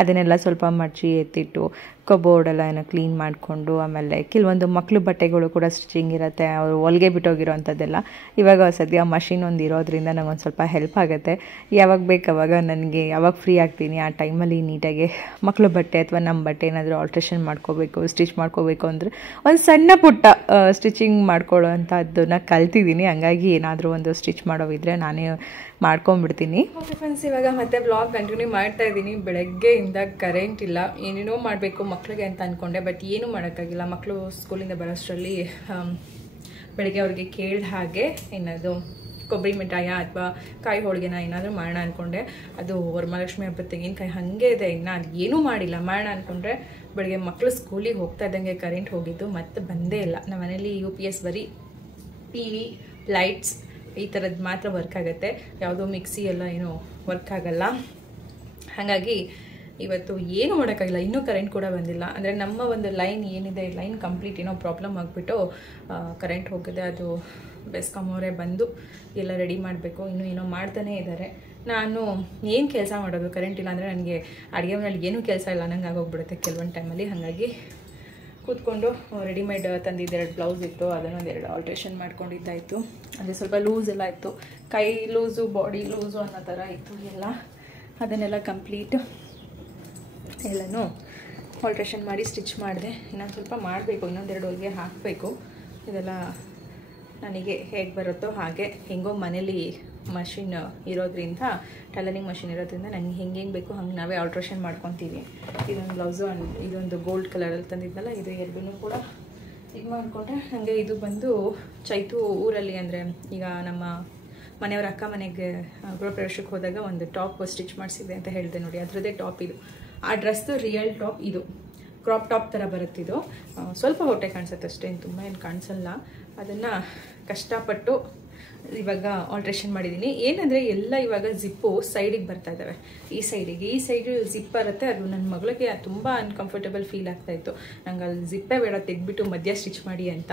ಅದನ್ನೆಲ್ಲ ಸ್ವಲ್ಪ ಮಡ್ಚಿ ಎತ್ತಿಟ್ಟು ಕಬೋರ್ಡೆಲ್ಲ ಏನೋ ಕ್ಲೀನ್ ಮಾಡಿಕೊಂಡು, ಆಮೇಲೆ ಕೆಲವೊಂದು ಮಕ್ಕಳು ಬಟ್ಟೆಗಳು ಕೂಡ ಸ್ಟಿಚಿಂಗ್ ಇರುತ್ತೆ, ಅವರು ಹೊಲಿಗೆ ಬಿಟ್ಟೋಗಿರೋ ಅಂಥದ್ದೆಲ್ಲ. ಇವಾಗ ಸದ್ಯ ಮಷಿನ್ ಒಂದು ಇರೋದ್ರಿಂದ ನನಗೊಂದು ಸ್ವಲ್ಪ ಹೆಲ್ಪ್ ಆಗುತ್ತೆ. ಯಾವಾಗ ಬೇಕು ಅವಾಗ ನನಗೆ ಯಾವಾಗ ಫ್ರೀ ಆಗ್ತೀನಿ ಆ ಟೈಮಲ್ಲಿ ನೀಟಾಗಿ ಮಕ್ಕಳು ಬಟ್ಟೆ ಅಥವಾ ನಮ್ಮ ಬಟ್ಟೆ ಏನಾದರೂ ಆಲ್ಟ್ರೇಷನ್ ಮಾಡ್ಕೋಬೇಕು, ಸ್ಟಿಚ್ ಮಾಡ್ಕೋಬೇಕು ಅಂದರೆ ಒಂದು ಸಣ್ಣ ಪುಟ್ಟ ಸ್ಟಿಚಿಂಗ್ ಮಾಡ್ಕೊಳ್ಳೋ ಅಂಥದ್ದನ್ನ ಕಲ್ತಿದ್ದೀನಿ. ಹಂಗಾಗಿ ಏನಾದರೂ ಒಂದು ಸ್ಟಿಚ್ ಮಾಡೋವಿದ್ರೆ ನಾನೇ ಮಾಡ್ಕೊಂಬಿಡ್ತೀನಿ. ಓಕೆ ಫ್ರೆಂಡ್ಸ್, ಇವಾಗ ಮತ್ತೆ ಬ್ಲಾಗ್ ಕಂಟಿನ್ಯೂ ಮಾಡ್ತಾ ಇದ್ದೀನಿ. ಬೆಳಗ್ಗೆಯಿಂದ ಕರೆಂಟ್ ಇಲ್ಲ, ಏನೇನೋ ಮಾಡಬೇಕು ಮಕ್ಕಳಿಗೆ ಅಂತ ಅಂದ್ಕೊಂಡೆ, ಬಟ್ ಏನೂ ಮಾಡೋಕ್ಕಾಗಿಲ್ಲ. ಮಕ್ಕಳು ಸ್ಕೂಲಿಂದ ಬರೋಷ್ಟರಲ್ಲಿ ಬೆಳಗ್ಗೆ ಅವ್ರಿಗೆ ಕೇಳಿದ ಹಾಗೆ ಏನಾದರೂ ಕೊಬ್ಬರಿ ಮಿಠಾಯ ಅಥವಾ ಕಾಯಿ ಹೋಳಿಗೆನ ಏನಾದರೂ ಮಾಡೋಣ ಅಂದ್ಕೊಂಡೆ. ಅದು ವರಮಹಾಲಕ್ಷ್ಮಿ ಹಬ್ಬದ ತೆಂಗಿನಕಾಯಿ ಹಾಗೆ ಇದೆ, ಇನ್ನು ಅದು ಏನೂ ಮಾಡಿಲ್ಲ. ಮಾಡೋಣ ಅಂದ್ಕೊಂಡ್ರೆ ಬೆಳಗ್ಗೆ ಮಕ್ಕಳು ಸ್ಕೂಲಿಗೆ ಹೋಗ್ತಾ ಇದ್ದಂಗೆ ಕರೆಂಟ್ ಹೋಗಿದ್ದು, ಮತ್ತೆ ಬಂದೇ ಇಲ್ಲ. ನಮ್ಮ ಮನೇಲಿ UPS ಬರೀ TV, ಲೈಟ್ಸ್ ಈ ಥರದ್ದು ಮಾತ್ರ ವರ್ಕ್ ಆಗುತ್ತೆ. ಯಾವುದೋ ಮಿಕ್ಸಿ ಎಲ್ಲ ಏನೂ ವರ್ಕ್ ಆಗಲ್ಲ. ಹಾಗಾಗಿ ಇವತ್ತು ಏನು ಮಾಡೋಕ್ಕಾಗಿಲ್ಲ. ಇನ್ನೂ ಕರೆಂಟ್ ಕೂಡ ಬಂದಿಲ್ಲ. ಅಂದರೆ ನಮ್ಮ ಒಂದು ಲೈನ್ ಏನಿದೆ, ಲೈನ್ ಕಂಪ್ಲೀಟ್ ಏನೋ ಪ್ರಾಬ್ಲಮ್ ಆಗಿಬಿಟ್ಟು ಕರೆಂಟ್ ಹೋಗಿದೆ. ಅದು ಬೆಸ್ಕಾಂ ಅವರೇ ಬಂದು ಎಲ್ಲ ರೆಡಿ ಮಾಡಬೇಕು. ಇನ್ನೂ ಏನೋ ಮಾಡ್ತಾನೇ ಇದ್ದಾರೆ. ನಾನು ಏನು ಕೆಲಸ ಮಾಡೋದು, ಕರೆಂಟ್ ಇಲ್ಲ ಅಂದರೆ ನನಗೆ ಅಡುಗೆ ಮನೇಲಿ ಏನೂ ಕೆಲಸ ಇಲ್ಲ ನಂಗೆ ಆಗೋಗ್ಬಿಡುತ್ತೆ ಕೆಲವೊಂದು ಟೈಮಲ್ಲಿ. ಹಾಗಾಗಿ ಕೂತ್ಕೊಂಡು ರೆಡಿಮೇಡ್ ತಂದಿದ್ದು 2 ಬ್ಲೌಸ್ ಇತ್ತು, ಅದನ್ನೊಂದು 2 ಆಲ್ಟ್ರೇಷನ್ ಮಾಡ್ಕೊಂಡಿದ್ದಾಯಿತು. ಅಂದರೆ ಸ್ವಲ್ಪ ಲೂಸ್ ಎಲ್ಲ ಇತ್ತು, ಕೈ ಲೂಸು ಬಾಡಿ ಲೂಸು ಅನ್ನೋ ಥರ ಇತ್ತು ಎಲ್ಲ. ಅದನ್ನೆಲ್ಲ ಕಂಪ್ಲೀಟ್ ಎಲ್ಲನೂ ಆಲ್ಟ್ರೇಷನ್ ಮಾಡಿ ಸ್ಟಿಚ್ ಮಾಡಿದೆ. ಇನ್ನೊಂದು ಸ್ವಲ್ಪ ಮಾಡಬೇಕು, ಇನ್ನೊಂದು 2 ಹೊಲಿಗೆ ಹಾಕಬೇಕು. ಇದೆಲ್ಲ ನನಗೆ ಹೇಗೆ ಬರುತ್ತೋ ಹಾಗೆ, ಹೆಂಗೋ ಮನೇಲಿ ಮಷಿನ್ ಇರೋದ್ರಿಂದ, ಟೈಲರಿಂಗ್ ಮಷಿನ್ ಇರೋದ್ರಿಂದ ನನಗೆ ಹೆಂಗೆ ಬೇಕು ಹಂಗೆ ನಾವೇ ಆಲ್ಟ್ರೇಷನ್ ಮಾಡ್ಕೊತೀವಿ. ಇದೊಂದು ಬ್ಲೌಸು ಇದೊಂದು ಗೋಲ್ಡ್ ಕಲರಲ್ಲಿ ತಂದಿದ್ದಲ್ಲ, ಇದು 2 ಕೂಡ ಇದು ಮಾಡಿಕೊಂಡ್ರೆ. ಹಾಗೆ ಇದು ಬಂದು ಚೈತು ಊರಲ್ಲಿ, ಅಂದರೆ ಈಗ ನಮ್ಮ ಮನೆಯವರ ಅಕ್ಕ ಮನೆಗೆ ಗೃಹಪ್ರವೇಶಕ್ಕೆ ಹೋದಾಗ ಒಂದು ಟಾಪ್ ಸ್ಟಿಚ್ ಮಾಡಿಸಿದೆ ಅಂತ ಹೇಳಿದೆ ನೋಡಿ, ಅದರದ್ದೇ ಟಾಪ್ ಇದು. ಆ ಡ್ರೆಸ್ದು ರಿಯಲ್ ಟಾಪ್ ಇದು, ಕ್ರಾಪ್ ಟಾಪ್ ಥರ ಬರುತ್ತಿದ್ದು. ಸ್ವಲ್ಪ ಹೊಟ್ಟೆ ಕಾಣಿಸುತ್ತೆ ಅಷ್ಟೇ, ತುಂಬ ಏನು ಕಾಣಿಸಲ್ಲ. ಅದನ್ನು ಕಷ್ಟಪಟ್ಟು ಇವಾಗ ಆಲ್ಟ್ರೇಷನ್ ಮಾಡಿದ್ದೀನಿ. ಏನಂದರೆ ಎಲ್ಲ ಇವಾಗ ಜಿಪ್ಪು ಸೈಡಿಗೆ ಬರ್ತಾ ಇದ್ದಾವೆ. ಈ ಸೈಡು ಜಿಪ್ ಬರುತ್ತೆ. ಅದು ನನ್ನ ಮಗಳಿಗೆ ತುಂಬ ಅನ್ಕಂಫರ್ಟಬಲ್ ಫೀಲ್ ಆಗ್ತಾಯಿತ್ತು. ನಂಗೆ ಅಲ್ಲಿ ಜಿಪ್ಪೇ ಬೇಡ, ತೆಗ್ಬಿಟ್ಟು ಮಧ್ಯ ಸ್ಟಿಚ್ ಮಾಡಿ ಅಂತ.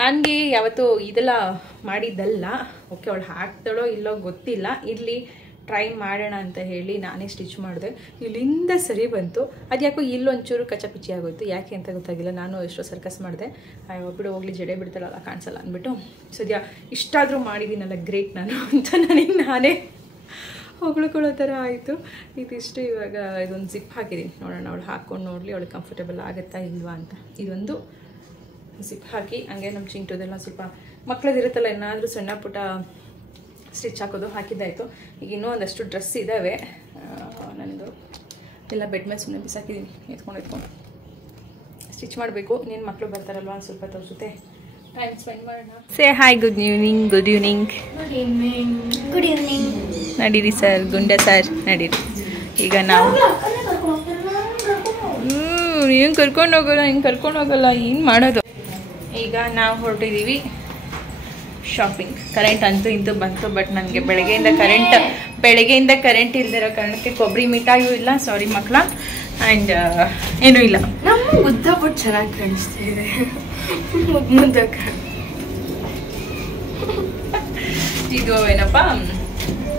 ನನಗೆ ಯಾವತ್ತೂ ಇದೆಲ್ಲ ಮಾಡಿದ್ದಲ್ಲ. ಓಕೆ, ಅವಳು ಹಾಕ್ತಾಳೋ ಇಲ್ಲೋ ಗೊತ್ತಿಲ್ಲ, ಇರಲಿ ಟ್ರೈ ಮಾಡೋಣ ಅಂತ ಹೇಳಿ ನಾನೇ ಸ್ಟಿಚ್ ಮಾಡಿದೆ. ಇಲ್ಲಿಂದ ಸರಿ ಬಂತು. ಅದು ಯಾಕೋ ಇಲ್ಲೊಂಚೂರು ಕಚ್ಚಪಿಚ್ಚಿ ಆಗೋಯ್ತು, ಯಾಕೆ ಅಂತ ಗೊತ್ತಾಗಿಲ್ಲ. ನಾನು ಎಷ್ಟೋ ಸರ್ಕಸ್ ಮಾಡಿದೆ, ಒಬ್ಬಳು ಹೋಗ್ಲಿ ಜಡೆ ಬಿಡ್ತಾಳಲ್ಲ ಕಾಣಿಸಲ್ಲ ಅಂದ್ಬಿಟ್ಟು ಸದ್ಯ ಇಷ್ಟಾದರೂ ಮಾಡಿದ್ದೀನಲ್ಲ ಗ್ರೇಟ್ ನಾನು ಅಂತ ನನಗೆ ನಾನೇ ಹೊಗಳ್ಕೊಳ್ಳೋ ಥರ ಆಯಿತು. ಇದಿಷ್ಟು ಇವಾಗ ಇದೊಂದು ಜಿಪ್ ಹಾಕಿದ್ದೀನಿ. ನೋಡೋಣ ಅವಳು ಹಾಕ್ಕೊಂಡು ನೋಡಲಿ ಅವಳು ಕಂಫರ್ಟಬಲ್ ಆಗುತ್ತಾ ಇಲ್ವಾ ಅಂತ. ಇದೊಂದು ಜಿಪ್ ಹಾಕಿ ಹಂಗೆ ನಮ್ಮ ಚಿಂಟೋದೆಲ್ಲ ಸ್ವಲ್ಪ ಮಕ್ಕಳದಿರುತ್ತಲ್ಲ ಏನಾದರೂ ಸಣ್ಣ ಪುಟ್ಟ ಸ್ಟಿಚ್ ಹಾಕೋದು ಹಾಕಿದ್ದಾಯಿತು. ಈಗ ಇನ್ನೂ ಒಂದಷ್ಟು ಡ್ರೆಸ್ ಇದ್ದಾವೆ ನನ್ನದು, ಎಲ್ಲ ಬೆಡ್ ಮೇಲೆ ಸುಮ್ಮನೆ ಬಿಸಾಕಿದ್ದೀನಿ. ಎತ್ಕೊಂಡು ಸ್ಟಿಚ್ ಮಾಡಬೇಕು. ಇನ್ನೇನು ಮಕ್ಕಳು ಬರ್ತಾರಲ್ವ, ಒಂದು ಸ್ವಲ್ಪ ಅವ್ರ ಜೊತೆ ಟೈಮ್ ಸ್ಪೆಂಡ್ ಮಾಡೋಣ. Say hi, good evening. Good evening. Good evening. ನಡೀರಿ ಸರ್, ಗುಂಡೆ ಸರ್ ನಡೀರಿ. ಈಗ ನಾವು ಏನು ಕರ್ಕೊಂಡು ಹೋಗಲ್ಲ, ಏನು ಮಾಡೋದು. ಈಗ ನಾವು ಹೊರಟಿದ್ದೀವಿ ಶಾಪಿಂಗ್. ಕರೆಂಟ್ ಅಂತೂ ಇಂತೂ ಬಂತು, ಬಟ್ ನನಗೆ ಬೆಳಗ್ಗೆಯಿಂದ ಕರೆಂಟ್ ಇಲ್ದಿರೋ ಕಾರಣಕ್ಕೆ ಕೊಬ್ಬರಿ ಮಿಠಾಯಿಯೂ ಇಲ್ಲ, ಸಾರಿ ಮಕ್ಕಳ, ಆ್ಯಂಡ್ ಏನೂ ಇಲ್ಲ. ನಮ್ಮ ಮುದ್ದಬಿಟ್ಟು ಚೆನ್ನಾಗಿ ಕಾಣಿಸ್ತಾ ಇದೆ. ಮುದ್ದಕ್ಕ ಇದು ಏನಪ್ಪ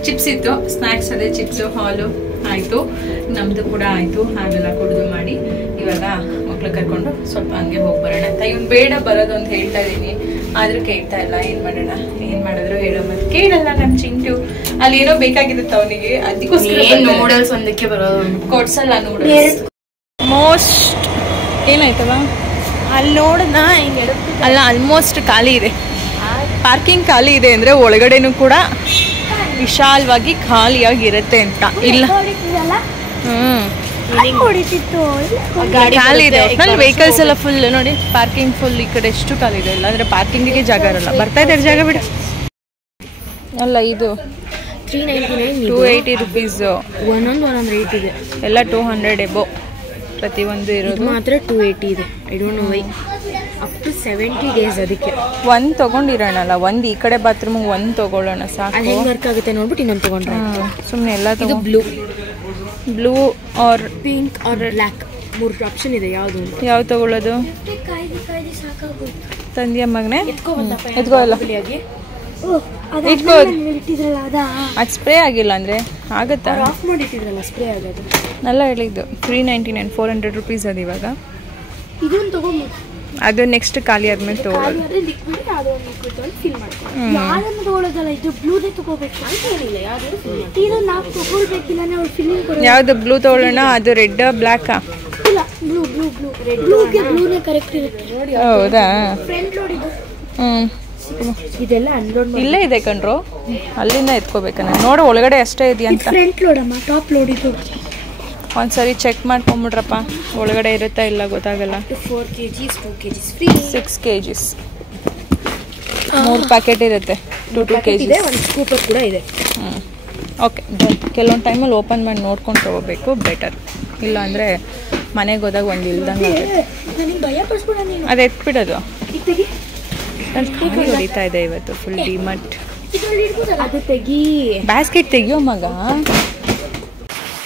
ಚಿಪ್ಸ್ ಇತ್ತು, ಸ್ನ್ಯಾಕ್ಸ್ ಅದೇ ಚಿಪ್ಸು ಹಾಲು ಆಯಿತು, ನಮ್ಮದು ಕೂಡ ಆಯಿತು. ಹಾಗೆಲ್ಲ ಕುಡಿದು ಮಾಡಿ ಇವಾಗ ಮಕ್ಳು ಕರ್ಕೊಂಡು ಸ್ವಲ್ಪ ಹಂಗೆ ಹೋಗಿ ಬರೋಣ ಅಂತ. ಇವ್ನು ಬೇಡ ಬರೋದು ಅಂತ ಹೇಳ್ತಾ ಇದ್ದೀನಿ, ಆದರೂ ಕೇಳ್ತಾ ಇಲ್ಲ. ಏನು ಮಾಡೋಣ, ಏನು ಮಾಡಿದ್ರು ಹೇಳೋ ಮತ್ತೆ ಕೇಳಲ್ಲ ನಮ್ಮ ಚಿಂಟು. ಅಲ್ಲಿ ಏನೋ ಬೇಕಾಗಿರುತ್ತೆ ಅವನಿಗೆ, ಅದಕ್ಕೋಸ್ಕರ ನೂಡಲ್ಸ್ ಒಂದಕ್ಕೆ ಬರೋದು ಕೊಡ್ಸಲ್ಲ. ನೂಡಲ್ಸ್ ಮೋಸ್ಟ್ ಏನಾಯ್ತವ ಅಲ್ಲಿ ನೋಡೋಣ ಅಲ್ಲ, ಆಲ್ಮೋಸ್ಟ್ ಖಾಲಿ ಇದೆ. ಪಾರ್ಕಿಂಗ್ ಖಾಲಿ ಇದೆ ಅಂದರೆ ಒಳಗಡೆನೂ ಕೂಡ ವಿಶಾಲವಾಗಿ ಖಾಲಿಯಾಗಿರುತ್ತೆ ಅಂತ ಇಲ್ಲ. ಖಾಲಿ ಇದೆ ಒಟ್ನಲ್ಲಿ ವೆಹಿಕಲ್ಸ್ ಎಲ್ಲ ಫುಲ್ ನೋಡಿ. ಪಾರ್ಕಿಂಗ್ ಫುಲ್ ಈ ಕಡೆ ಎಷ್ಟು ಖಾಲಿ ಇದೆ, ಇಲ್ಲ ಅಂದರೆ ಪಾರ್ಕಿಂಗಿಗೆ ಜಾಗ ಇರಲ್ಲ. ಬರ್ತಾ ಇದೆ ಜಾಗ ಬಿಡು. ಅಲ್ಲ ಇದು 280 rupees, ಒಂದೊಂದು ರೇಟ್ ಇದೆ. ಎಲ್ಲ 200 ಎಬೋ ಪ್ರತಿಯೊಂದು ಇರೋದು. ಮಾತ್ರ 280 ಇದೆ. I don't know why. Up to 70 days ಅದಕ್ಕೆ ಒಂದು ತೊಗೊಂಡಿರೋಣಲ್ಲ. ಒಂದು ಈ ಕಡೆ ಬಾತ್ರೂಮಿಗೆ ಒಂದು ತೊಗೊಳ್ಳೋಣ ಸಾಕು. ಅದು ಹೆಂಗೆ ವರ್ಕ್ ಆಗುತ್ತೆ ನೋಡ್ಬಿಟ್ಟು ಇನ್ನೊಂದು ತೊಗೊಂಡ್ರೆ ಸುಮ್ಮನೆ ಎಲ್ಲ. ಇದು blue or pink or black 3 option ಇದೆ. ಯಾವುದು ಯಾವ್ದು ತೊಗೊಳ್ಳೋದು? ತಂದಿಯ ಮಗನೇ ಎತ್ಕೋ ಇಲ್ಲ ಇಟ್ಕೋ. ಅದು ಸ್ಪ್ರೇ ಆಗಿಲ್ಲ ಅಂದರೆ ಆಗುತ್ತಾ? ಆಫ್ ಮಾಡಿಟ್ಟಿದ್ರಲ್ಲ ಸ್ಪ್ರೇ ಆಗೋದು. ಎಲ್ಲ ಹೇಳಿದ್ದು 399 400 rupees ಅದು. ಇವಾಗ ಇದೊಂದು ತೊಗೊಂಡು ಅದು ನೆಕ್ಸ್ಟ್ ಖಾಲಿ ಆದ್ಮೇಲೆ ತೊಗೊಳ್ಳೋದು. ಯಾವ್ದು ಬ್ಲೂ ತೊಗೊಳ್ಳೋಣ? ಅದು ರೆಡ್ ಬ್ಲ್ಯಾಕಾ? ಹೌದಾ? ಇದೆಲ್ಲ ಅನ್ಲೋಡ್ ಇಲ್ಲೇ ಇದೆ ಕಣ್ರು, ಅಲ್ಲಿಂದ ಎತ್ಕೋಬೇಕನ್ನ ನೋಡು. ಒಳಗಡೆ ಅಷ್ಟೇ ಇದೆಯಾ ಅಂತ. ಫ್ರಂಟ್ ಲೋಡ್ ಅಮ್ಮ, ಟಾಪ್ ಲೋಡ್ ಇದು. ಒಂದ್ಸರಿ ಚೆಕ್ ಮಾಡ್ಕೊಂಬಿಡ್ರಪ್ಪ, ಒಳಗಡೆ ಇರುತ್ತಾ ಇಲ್ಲ ಗೊತ್ತಾಗಲ್ಲ. 4 kgs 2 kgs free. 6 kgs 3 packet ಇರುತ್ತೆ. 2 kgs ಒಂದು ಸ್ಕೂಪರ್ ಕೂಡ ಇದೆ. ಓಕೆ. ಕೆಲವೊಂದು ಟೈಮಲ್ಲಿ ಓಪನ್ ಮಾಡಿ ನೋಡ್ಕೊಂಡು ತೊಗೋಬೇಕು, ಬೆಟರ್. ಇಲ್ಲ ಅಂದರೆ ಮನೆಗೆ ಹೋದಾಗ ಒಂದು ಇಲ್ದಂಗೆ ಅದು ಎತ್ಬಿಡೋದು. ಹೊಡಿತಾ ಇದೆ ಇವತ್ತು ಫುಲ್ ಡಿಮಾರ್ಟ್. ಅದು ತೆಗಿ, ಬ್ಯಾಸ್ಕೆಟ್ ತೆಗಿಯೋ ಮಗ.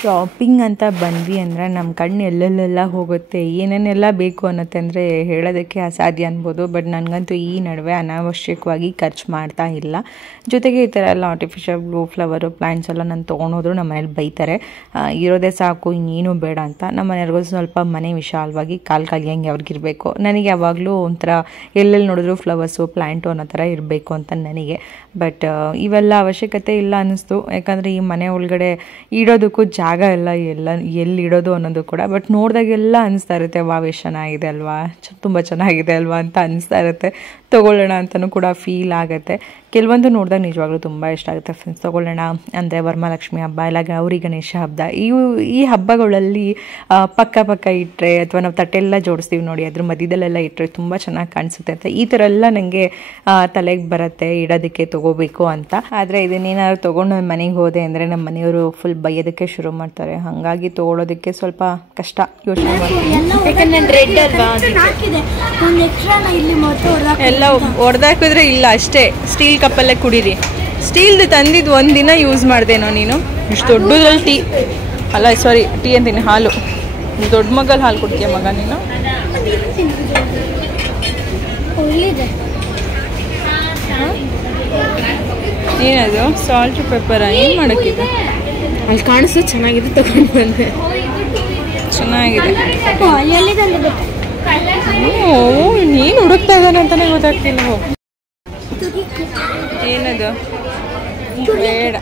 ಶಾಪಿಂಗ್ ಅಂತ ಬಂದ್ವಿ ಅಂದರೆ ನಮ್ಮ ಕಣ್ಣು ಎಲ್ಲೆಲ್ಲೆಲ್ಲ ಹೋಗುತ್ತೆ, ಏನೇನೆಲ್ಲ ಬೇಕು ಅನ್ನತ್ತೆ ಅಂದರೆ ಹೇಳೋದಕ್ಕೆ ಅಸಾಧ್ಯ ಅನ್ಬೋದು. ಬಟ್ ನನಗಂತೂ ಈ ನಡುವೆ ಅನಾವಶ್ಯಕವಾಗಿ ಖರ್ಚು ಮಾಡ್ತಾ ಇಲ್ಲ. ಜೊತೆಗೆ ಈ ಥರ ಎಲ್ಲ ಆರ್ಟಿಫಿಷಿಯಲ್ ಬ್ಲೂ ಫ್ಲವರು ಪ್ಲ್ಯಾಂಟ್ಸ್ ಎಲ್ಲ ನಾನು ತೊಗೊಂಡೋದ್ರು ನಮ್ಮ ಮನೇಲಿ ಬೈತಾರೆ, ಇರೋದೇ ಸಾಕು ಇನ್ನೇನು ಬೇಡ ಅಂತ. ನಮ್ಮ ಮನೆಯವ್ರಿಗೂ ಸ್ವಲ್ಪ ಮನೆ ವಿಶಾಲವಾಗಿ ಕಾಲಿಯಂಗೆ ಅವ್ರಿಗಿರಬೇಕು. ನನಗೆ ಯಾವಾಗಲೂ ಒಂಥರ ಎಲ್ಲೆಲ್ಲಿ ನೋಡಿದ್ರು ಫ್ಲವರ್ಸು ಪ್ಲ್ಯಾಂಟು ಅನ್ನೋ ಥರ ಇರಬೇಕು ಅಂತ ನನಗೆ. ಬಟ್ ಇವೆಲ್ಲ ಅವಶ್ಯಕತೆ ಇಲ್ಲ ಅನ್ನಿಸ್ತು, ಯಾಕಂದರೆ ಈ ಮನೆ ಒಳಗಡೆ ಇಡೋದಕ್ಕೂ ಜಾಗ ಎಲ್ಲ ಎಲ್ಲಿ ಇಡೋದು ಅನ್ನೋದು ಕೂಡ. ಬಟ್ ನೋಡಿದಾಗೆಲ್ಲ ಅನಿಸ್ತಾ ಇರುತ್ತೆ, ವಾವ್ ಎಷ್ಟು ಚೆನ್ನಾಗಿದೆ ಅಲ್ವಾ, ತುಂಬ ಚೆನ್ನಾಗಿದೆ ಅಲ್ವಾ ಅಂತ ಅನಿಸ್ತಾ ಇರುತ್ತೆ. ತೊಗೊಳ್ಳೋಣ ಅಂತಲೂ ಕೂಡ ಫೀಲ್ ಆಗುತ್ತೆ. ಕೆಲವೊಂದು ನೋಡಿದಾಗ ನಿಜವಾಗ್ಲೂ ತುಂಬ ಇಷ್ಟ ಆಗುತ್ತೆ. ಫ್ರೆಂಡ್ಸ್ ತೊಗೊಳ್ಳೋಣ ಅಂದರೆ ವರಮಹಾಲಕ್ಷ್ಮಿ ಹಬ್ಬ ಇಲ್ಲ ಗೌರಿ ಗಣೇಶ ಹಬ್ಬ, ಈ ಹಬ್ಬಗಳಲ್ಲಿ ಪಕ್ಕ ಇಟ್ಟರೆ ಅಥವಾ ನಾವು ತಟ್ಟೆಲ್ಲ ಜೋಡಿಸ್ತೀವಿ ನೋಡಿ, ಅದ್ರ ಮಧ್ಯದಲ್ಲೆಲ್ಲ ಇಟ್ಟರೆ ತುಂಬ ಚೆನ್ನಾಗಿ ಕಾಣಿಸುತ್ತೆ ಅಂತ ಈ ಥರ ಎಲ್ಲ ನನಗೆ ತಲೆಗೆ ಬರುತ್ತೆ ಇಡೋದಕ್ಕೆ ತೊಗೋಬೇಕು ಅಂತ. ಆದರೆ ಇದನ್ನೇನಾದ್ರು ತೊಗೊಂಡು ಮನೆಗೆ ಹೋದೆ ಅಂದರೆ ನಮ್ಮ ಮನೆಯವರು ಫುಲ್ ಬೈಯೋದಕ್ಕೆ ಶುರು ಮಾಡ್ತಾರೆ. ಹಾಗಾಗಿ ತೊಗೊಳೋದಕ್ಕೆ ಸ್ವಲ್ಪ ಕಷ್ಟ ಯೋಚನೆ ಮಾಡ್ತೀನಿ. ಎಲ್ಲ ಹೊಡೆದಾಕಿದ್ರೆ ಇಲ್ಲ ಅಷ್ಟೇ. ಸ್ಟೀಲ್ ಕಪ್ಪಲ್ಲೇ ಕುಡೀರಿ. ಸ್ಟೀಲ್ದು ತಂದಿದ್ದು ಒಂದಿನ ಯೂಸ್ ಮಾಡ್ದೇನೋ ನೀನು. ಇಷ್ಟು ದೊಡ್ಡದ್ರಲ್ಲಿ ಟೀ ಅಲ್ಲ, ಸಾರಿ ಟೀ ಅಂತೀನಿ, ಹಾಲು. ದೊಡ್ಡ ಮಗಲ್ಲಿ ಹಾಲು ಕುಡ್ತೀಯ ಮಗ ನೀನು. ಏನದು ಸಾಲ್ಟ್ ಪೆಪ್ಪರ? ಏನು ಮಾಡೋಕ್ಕಿದೆ? ಅಲ್ಲಿ ಕಾಣಿಸು ಚೆನ್ನಾಗಿದೆ, ತಗೊಂಡು ಬಂದೆ. ಚೆನ್ನಾಗಿದೆ. ನೀನು ಹುಡುಕ್ತಾ ಇದ್ದಾನೆ ಅಂತಾನೆ ಗೊತ್ತಾಗ್ತಿಲ್ಲ. ಏನದು? ಬೇಡ,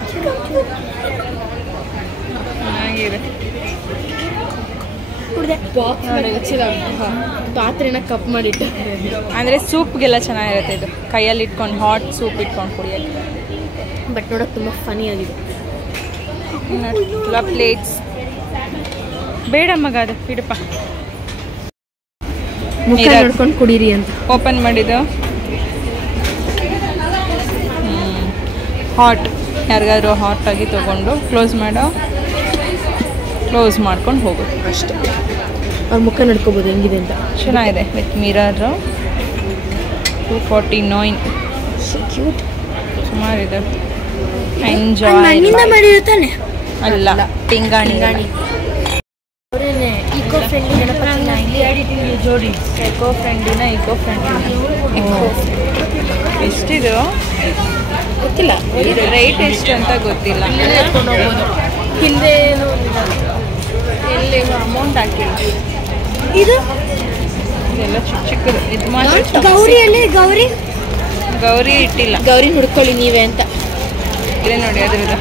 ಚೆನ್ನಾಗಿದೆ. ಪಾತ್ರೆನ ಕಪ್ ಮಾಡಿಟ್ಟು ಅಂದರೆ ಸೂಪ್ಗೆಲ್ಲ ಚೆನ್ನಾಗಿರುತ್ತೆ ಇದು. ಕೈಯಲ್ಲಿ ಇಟ್ಕೊಂಡು ಹಾಟ್ ಸೂಪ್ ಇಟ್ಕೊಂಡು ಕುಡಿಯೋಕ್ಕೆ. ಬಟ್ ನೋಡೋಕೆ ತುಂಬ ಫನಿ ಆಗಿದೆ. ಪ್ಲೇಟ್ಸ್ ಬೇಡ ಮಗ, ಅದು ಇಡಪ್ಪ. ನೋಡ್ಕೊಂಡು ಕುಡೀರಿ ಅಂತ ಓಪನ್ ಮಾಡಿದ್ದು. ಹಾಟ್ ಯಾರಿಗಾದ್ರೂ ಹಾಟಾಗಿ ತೊಗೊಂಡು ಕ್ಲೋಸ್ ಮಾಡ್ಕೊಂಡು ಹೋಗೋದು ಅಷ್ಟೇ. ಅವ್ರ ಮುಖ ನಡ್ಕೋಬೋದು ಹೆಂಗಿದೆ ಅಂತ. ಚೆನ್ನಾಗಿದೆ ವಿತ್ ಮಿರರು. 249 ಸುಮಾರಿದೆ. ಎಂಜಾಯ್ ಅಲ್ಲ, ಪಿಂಗಾಣಿ. ಇಕೋ ಫ್ರೆಂಡ್ಲಿನ ಎಷ್ಟಿದು? ಗೊತ್ತಿಲ್ಲ ರೇಟ್ ಎಷ್ಟು ಅಂತ ಗೊತ್ತಿಲ್ಲ. ಎತ್ಕೊಂಡು ಹೋಗ್ಬೋದು. ಹಿಂದೆ ಎಲ್ಲಿ ಅಮೌಂಟ್ ಹಾಕಿ ಇದು ಇದೆಲ್ಲ ಚಿಕ್ಕ ಚಿಕ್ಕದು. ಇದು ಮಾತ್ರ ಗೌರಿಯಲ್ಲಿ ಗೌರಿ ಇಟ್ಟಿಲ್ಲ. ಗೌರಿ ಹುಡ್ಕೊಳ್ಳಿ ನೀವೇ ಅಂತ. ಇದೆ ನೋಡಿ ಅದ್ರದ್ದು